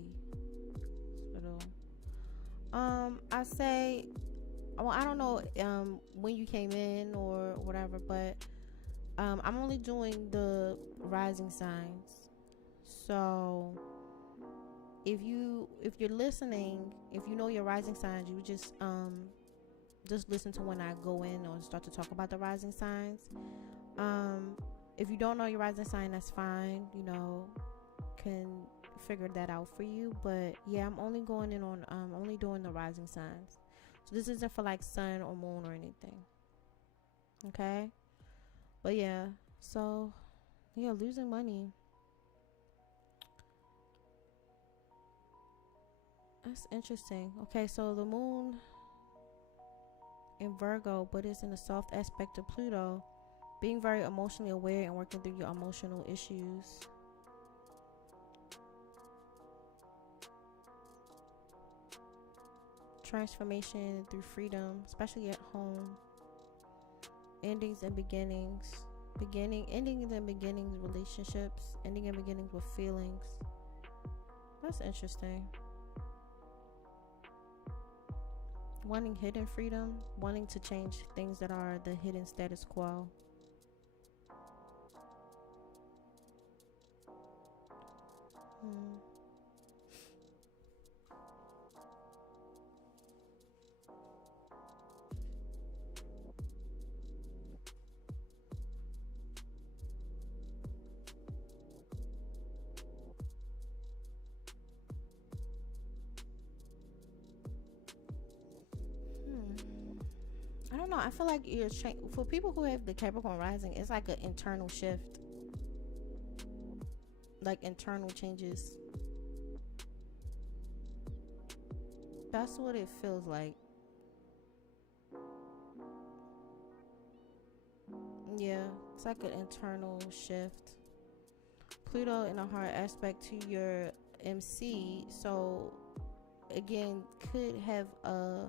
hospital. I say, well, I don't know when you came in or whatever, but I'm only doing the rising signs. So if you're listening, if you know your rising signs, you would just listen to when I go in or start to talk about the rising signs. If you don't know your rising sign, that's fine. You know, can figure that out for you. But yeah, I'm only going in on only doing the rising signs. So this isn't for like sun or moon or anything. Okay. But yeah, so yeah, losing money. That's interesting. Okay, so the moon in Virgo, but it's in a soft aspect of Pluto, being very emotionally aware and working through your emotional issues. Transformation through freedom, especially at home. Endings and beginnings. Endings and beginnings, relationships. Ending and beginnings with feelings. That's interesting. Wanting hidden freedom. Wanting to change things that are the hidden status quo. I don't know. I feel like you're for people who have the Capricorn rising, it's like an internal shift, like internal changes. That's what it feels like. Yeah, it's like an internal shift. Pluto in a hard aspect to your MC, so again, could have a.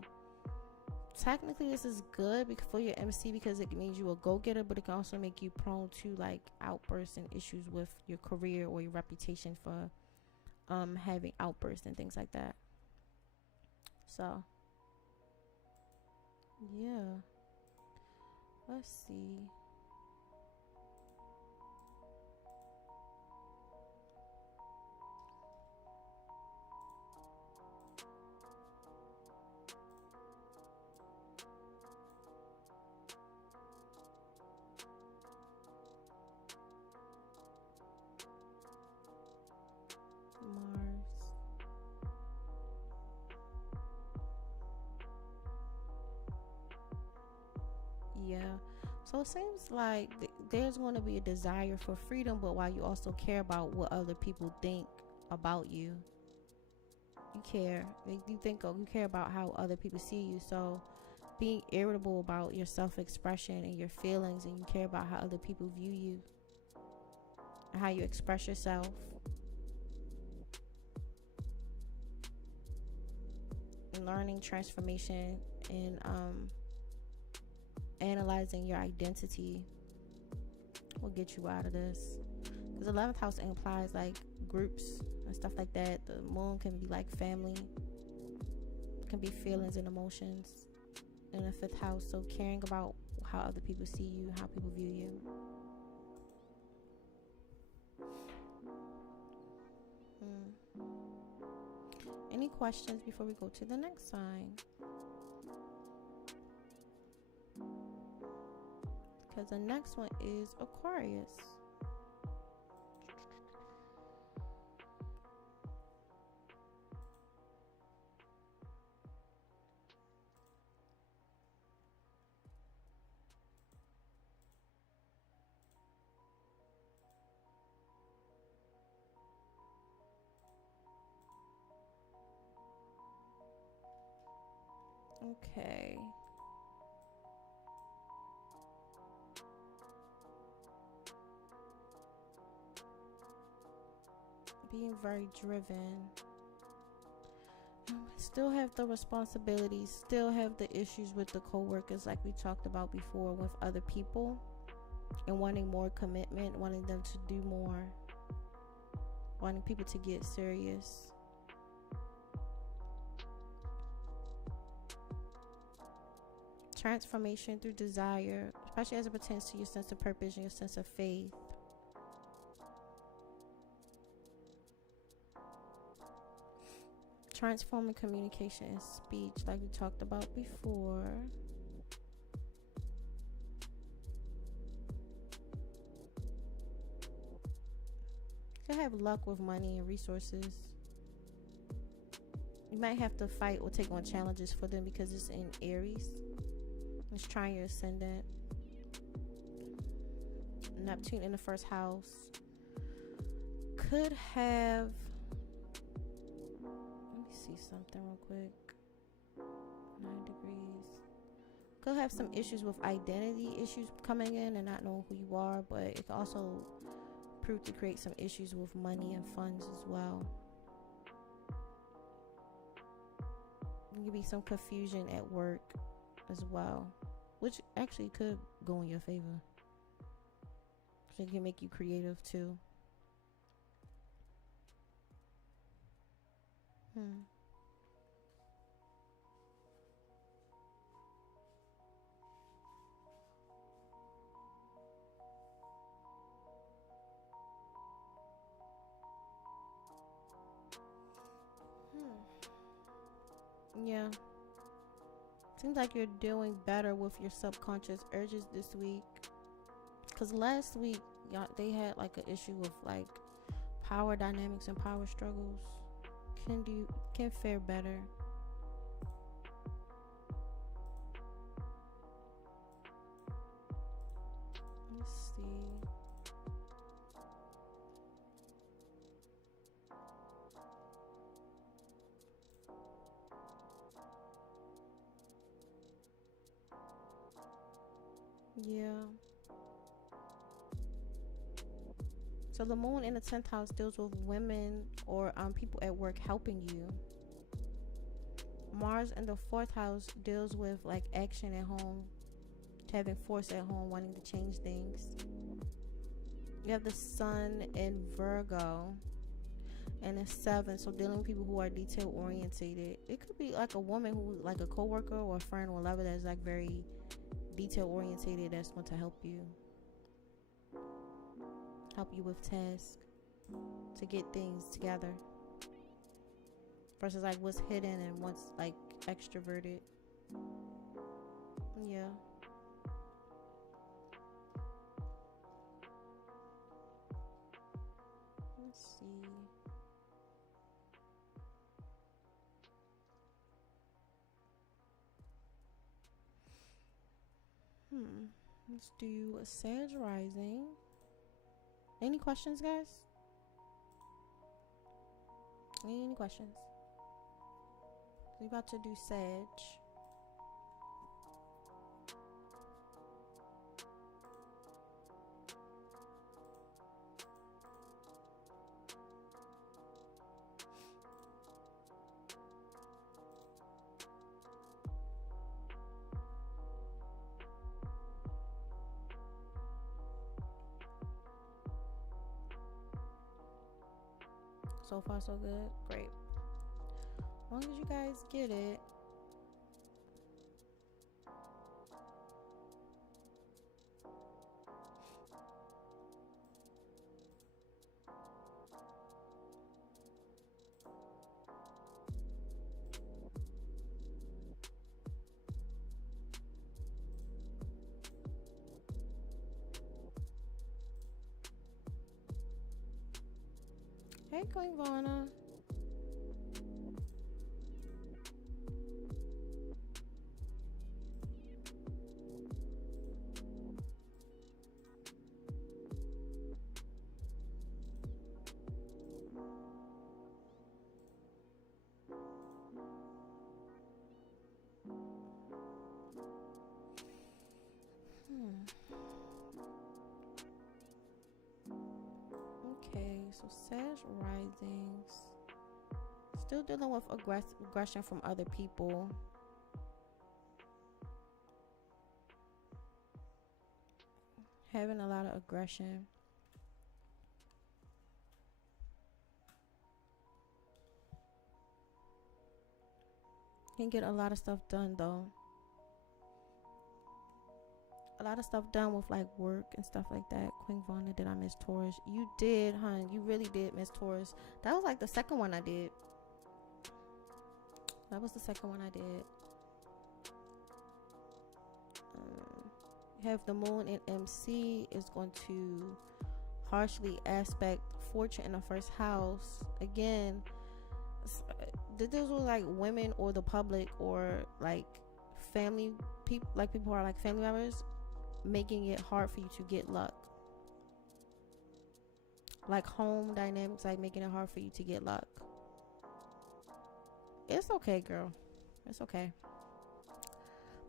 Technically, this is good for your MC because it means you a go-getter, but it can also make you prone to like outbursts and issues with your career or your reputation for having outbursts and things like that. So yeah, let's see. Mars. Yeah. So it seems like there's going to be a desire for freedom, but while you also care about what other people think about you, you care. You think you care about how other people see you. So being irritable about your self-expression and your feelings, and you care about how other people view you and how you express yourself. Learning transformation and analyzing your identity will get you out of this, because 11th house implies like groups and stuff like that. The moon can be like family, it can be feelings and emotions in the 5th house. So caring about how other people see you, how people view you. Any questions before we go to the next sign? Because the next one is Aquarius. Okay. Being very driven. Still have the responsibilities, still have the issues with the co-workers like we talked about before with other people, and wanting more commitment, wanting them to do more, wanting people to get serious. Transformation through desire, especially as it pertains to your sense of purpose and your sense of faith. Transforming communication and speech like we talked about before. You have luck with money and resources. You might have to fight or take on challenges for them because it's in Aries. It's trying your ascendant. Neptune in the 1st house could have, let me see something real quick. 9 degrees. Could have some issues with identity issues coming in and not knowing who you are, but it can also prove to create some issues with money and funds as well. There could be some confusion at work as well, which actually could go in your favor. So it can make you creative too. Yeah. Seems like you're doing better with your subconscious urges this week. Because last week, y'all, they had like an issue with like power dynamics and power struggles. Can fare better. Let's see. Yeah. So the moon in the 10th house deals with women or people at work helping you. Mars in the 4th house deals with like action at home, having force at home, wanting to change things. You have the sun in Virgo and the 7th, so dealing with people who are detail orientated. It could be like a woman who, like a coworker or a friend or whatever, that's like very detail orientated, that's going to help you with tasks to get things together versus like what's hidden and what's like extroverted. Yeah. Let's see. Let's do a Sag rising. Any questions, guys? Any questions? We're about to do Sag. So far, so good. Great. As long as you guys get it. Hey, Queen Vana. Okay, so Sag risings. Still dealing with aggression from other people. Having a lot of aggression. Can get a lot of stuff done though. A lot of stuff done with like work and stuff like that. Queen Vonna, did I miss Taurus? You did, hun. You really did miss Taurus. That was like the second one I did. That was the second one I did. You have the moon in MC is going to harshly aspect fortune in the first house. Again, this was like women or the public or like family people, like people who are like family members, making it hard for you to get luck. Like home dynamics, like making it hard for you to get luck. It's okay, girl. It's okay.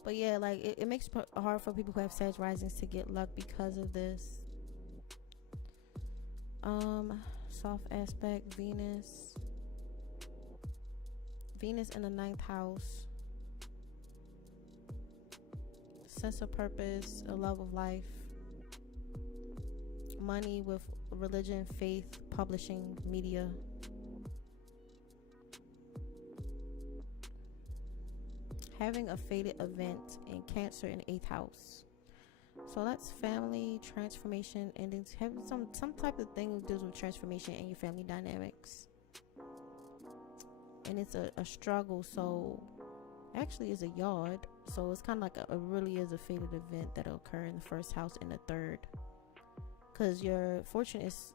But yeah, like it makes it hard for people who have Sag risings to get luck because of this. Soft aspect Venus. Venus in the ninth house. Sense of purpose, a love of life. Money with religion, faith, publishing, media. Having a fated event in Cancer in the 8th house. So that's family, transformation, endings. Having some type of thing that deals with transformation in your family dynamics. And it's a struggle. So actually it's a yard. So it's kind of like a really is a fated event that'll occur in the first house and the third. Because your fortune is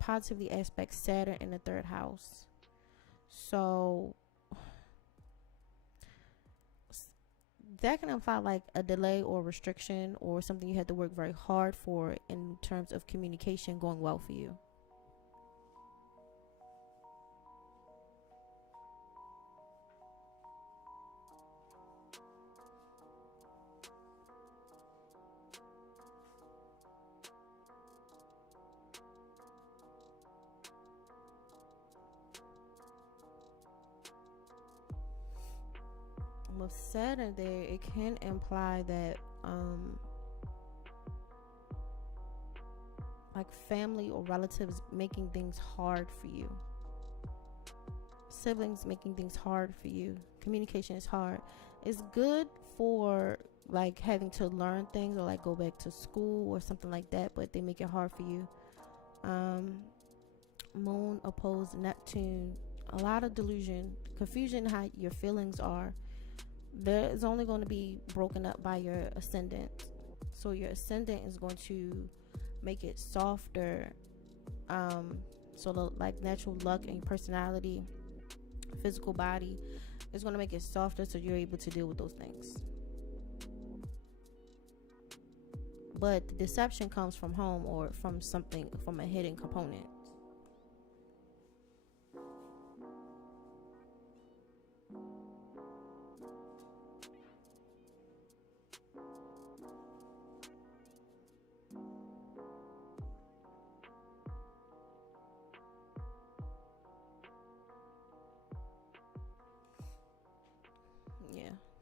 positively aspect Saturn in the third house. So that can imply like a delay or restriction or something you had to work very hard for in terms of communication going well for you. With Saturn there, it can imply that like family or relatives making things hard for you, siblings making things hard for you. Communication is hard. It's good for like having to learn things or like go back to school or something like that, but they make it hard for you. Moon opposed Neptune, a lot of delusion, confusion how your feelings are. There is only going to be broken up by your ascendant. So your ascendant is going to make it softer. So the like natural luck and personality, physical body is going to make it softer so you're able to deal with those things. But the deception comes from home or from something, from a hidden component.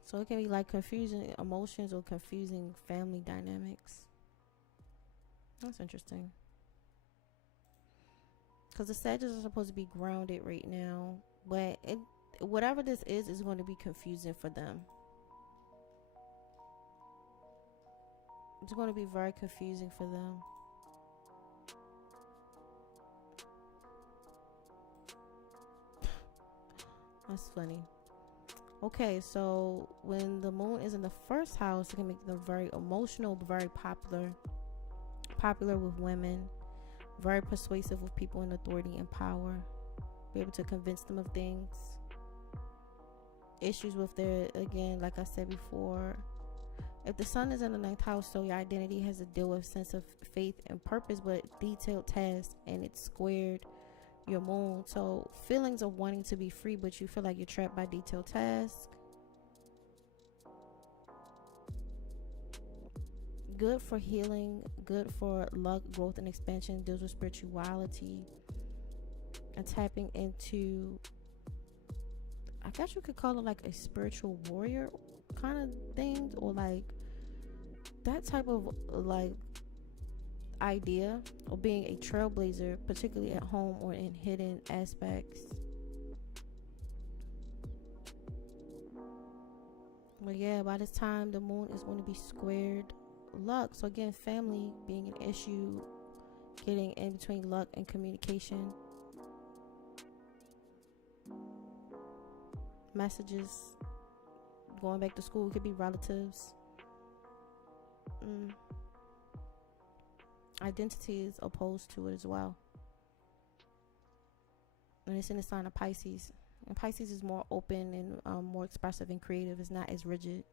So it can be like confusing emotions or confusing family dynamics. That's interesting. Because the Sagittarius are supposed to be grounded right now. But whatever this is going to be confusing for them. It's going to be very confusing for them. That's funny. Okay, so when the moon is in the first house, it can make them very emotional, very popular with women, very persuasive with people in authority and power, be able to convince them of things. Issues with their, again, like I said before, if the sun is in the 9th house, so your identity has to deal with sense of faith and purpose, but detailed tasks, and it's squared your moon. So feelings of wanting to be free, but you feel like you're trapped by detailed tasks. Good for healing, good for luck, growth, and expansion. Deals with spirituality and tapping into, I guess you could call it like a spiritual warrior kind of thing, or like that type of like idea, or being a trailblazer, particularly at home or in hidden aspects. But yeah, by this time the moon is going to be squared luck. So again, family being an issue, getting in between luck and communication. Messages, going back to school, could be relatives. Identity is opposed to it as well. And it's in the sign of Pisces. And Pisces is more open and more expressive and creative. It's not as rigid.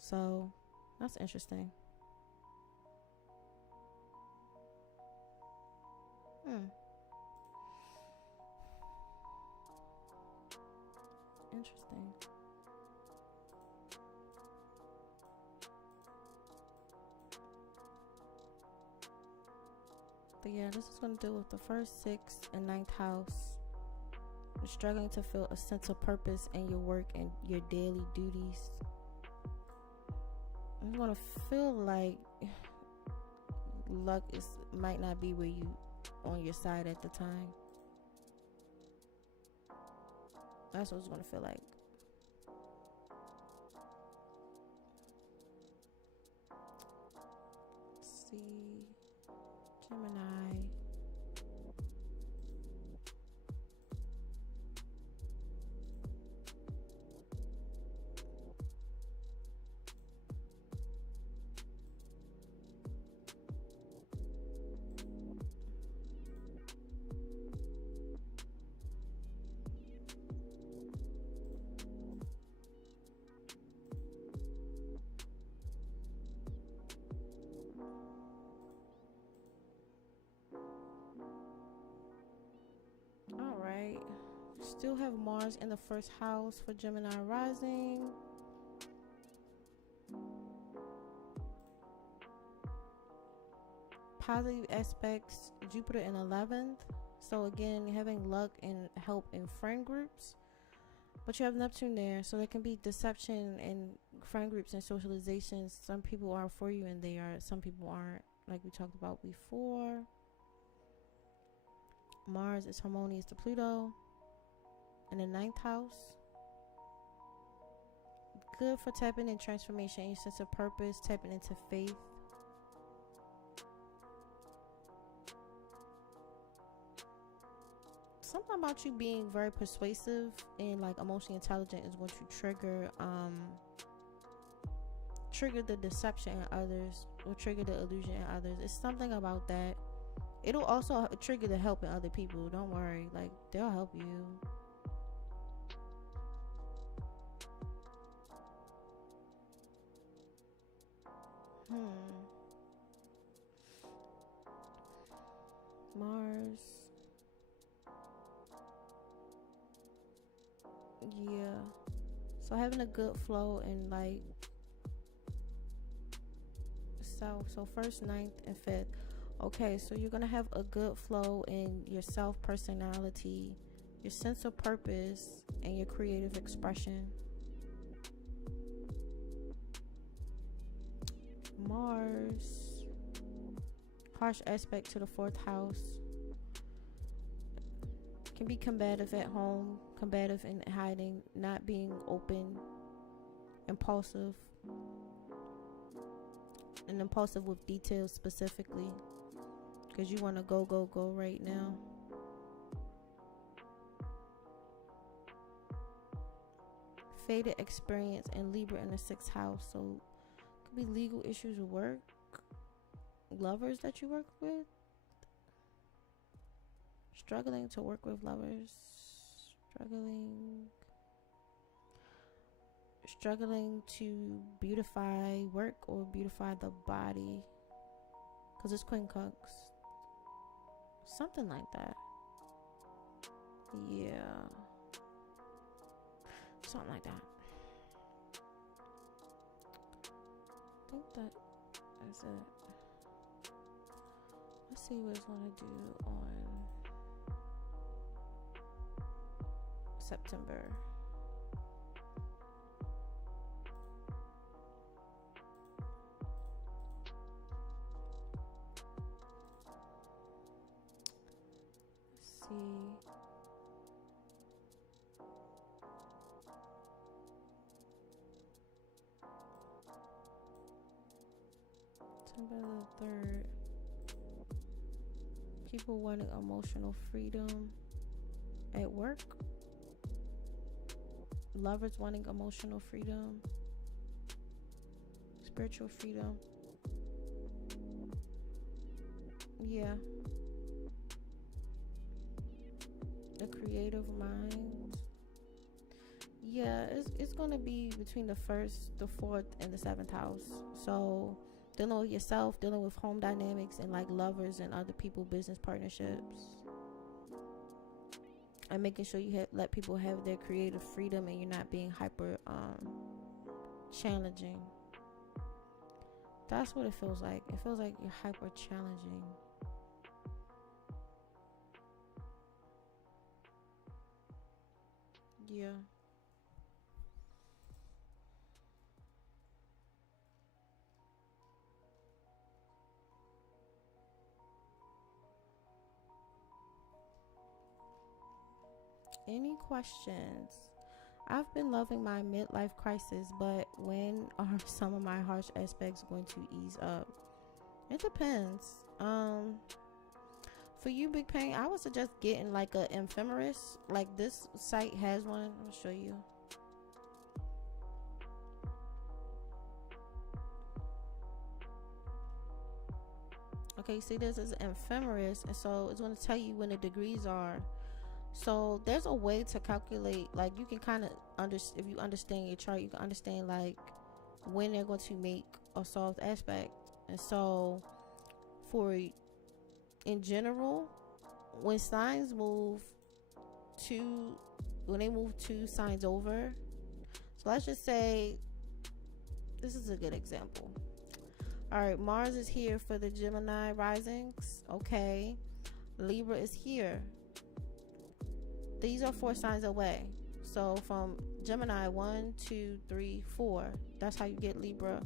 So that's interesting. Interesting. But yeah, this is going to deal with the first 6th and 9th house. struggling to feel a sense of purpose in your work and your daily duties. I'm gonna feel like luck might not be where you on your side at the time. That's what it's gonna feel like. Let's see, Gemini. Alright. Still have Mars in the first house for Gemini rising. Positive aspects, Jupiter in 11th. So again, having luck and help in friend groups. But you have Neptune there, so there can be deception in friend groups and socializations. Some people are for you and they are, some people aren't, like we talked about before. Mars is harmonious to Pluto in the 9th house. Good for tapping in transformation, your sense of purpose, tapping into faith. Something about you being very persuasive and like emotionally intelligent is going to trigger the deception in others, or trigger the illusion in others. It's something about that. It'll also trigger the help in other people. Don't worry, like they'll help you. Mars. Yeah. So having a good flow and like so first, 9th, and 5th. Okay, so you're gonna have a good flow in your self personality, your sense of purpose, and your creative expression. Mars, harsh aspect to the 4th house. Can be combative at home, combative in hiding, not being open, impulsive, and impulsive with details specifically, because you want to go right now. Faded experience and Libra in the 6th house, so could be legal issues with work, lovers that you work with, struggling to work with lovers, struggling to beautify work or beautify the body, because it's Queen Cups, something like that. Yeah, something like that. I think that's it. Let's see what it's gonna do on September. Let's see. September the 3rd. People wanting emotional freedom at work. Lovers wanting emotional freedom, spiritual freedom. Yeah. The creative mind. Yeah, it's gonna be between the 1st, the 4th, and the 7th house. So dealing with yourself, dealing with home dynamics, and like lovers and other people, business partnerships. And making sure you let people have their creative freedom and you're not being hyper challenging. That's what it feels like. It feels like you're hyper challenging. Yeah. Any questions? I've been loving my midlife crisis, but when are some of my harsh aspects going to ease up? It depends. For you, Big Pain, I would suggest getting like a ephemeris. Like this site has one. I'll show you. Okay, see, this is ephemeris, and so it's going to tell you when the degrees are. So there's a way to calculate, like you can kind of if you understand your chart, you can understand like when they're going to make a soft aspect. And so for in general, when signs move two, when they move two signs over, so let's just say this is a good example. All right, Mars is here for the Gemini risings. Okay, Libra is here. These are 4 signs away. So from Gemini, 1, 2, 3, 4. That's how you get Libra.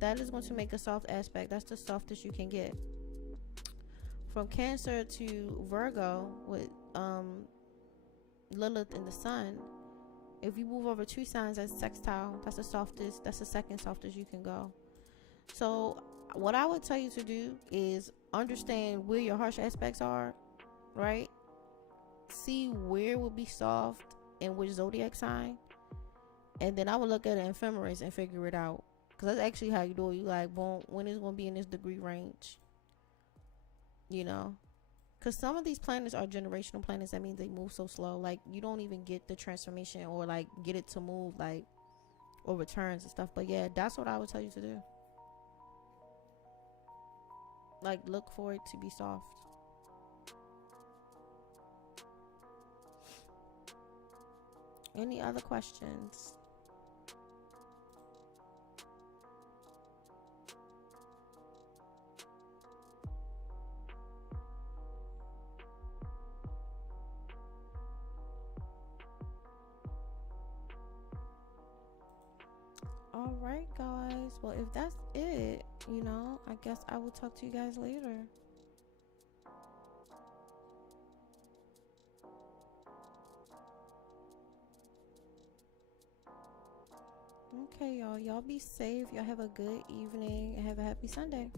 That is going to make a soft aspect. That's the softest you can get. From Cancer to Virgo with Lilith in the Sun. If you move over 2 signs, that's sextile. That's the softest. That's the second softest you can go. So what I would tell you to do is understand where your harsh aspects are, right? See where would be soft and which zodiac sign, and then I would look at an ephemeris and figure it out, because that's actually how you do it. You like, boom, when is going to be in this degree range, you know, because some of these planets are generational planets. That means they move so slow, like you don't even get the transformation or like get it to move, like, or returns and stuff. But yeah, that's what I would tell you to do. Like, look for it to be soft. Any other questions? All right, guys. Well, if that's it, you know, I guess I will talk to you guys later. Okay, y'all. Y'all be safe. Y'all have a good evening and have a happy Sunday.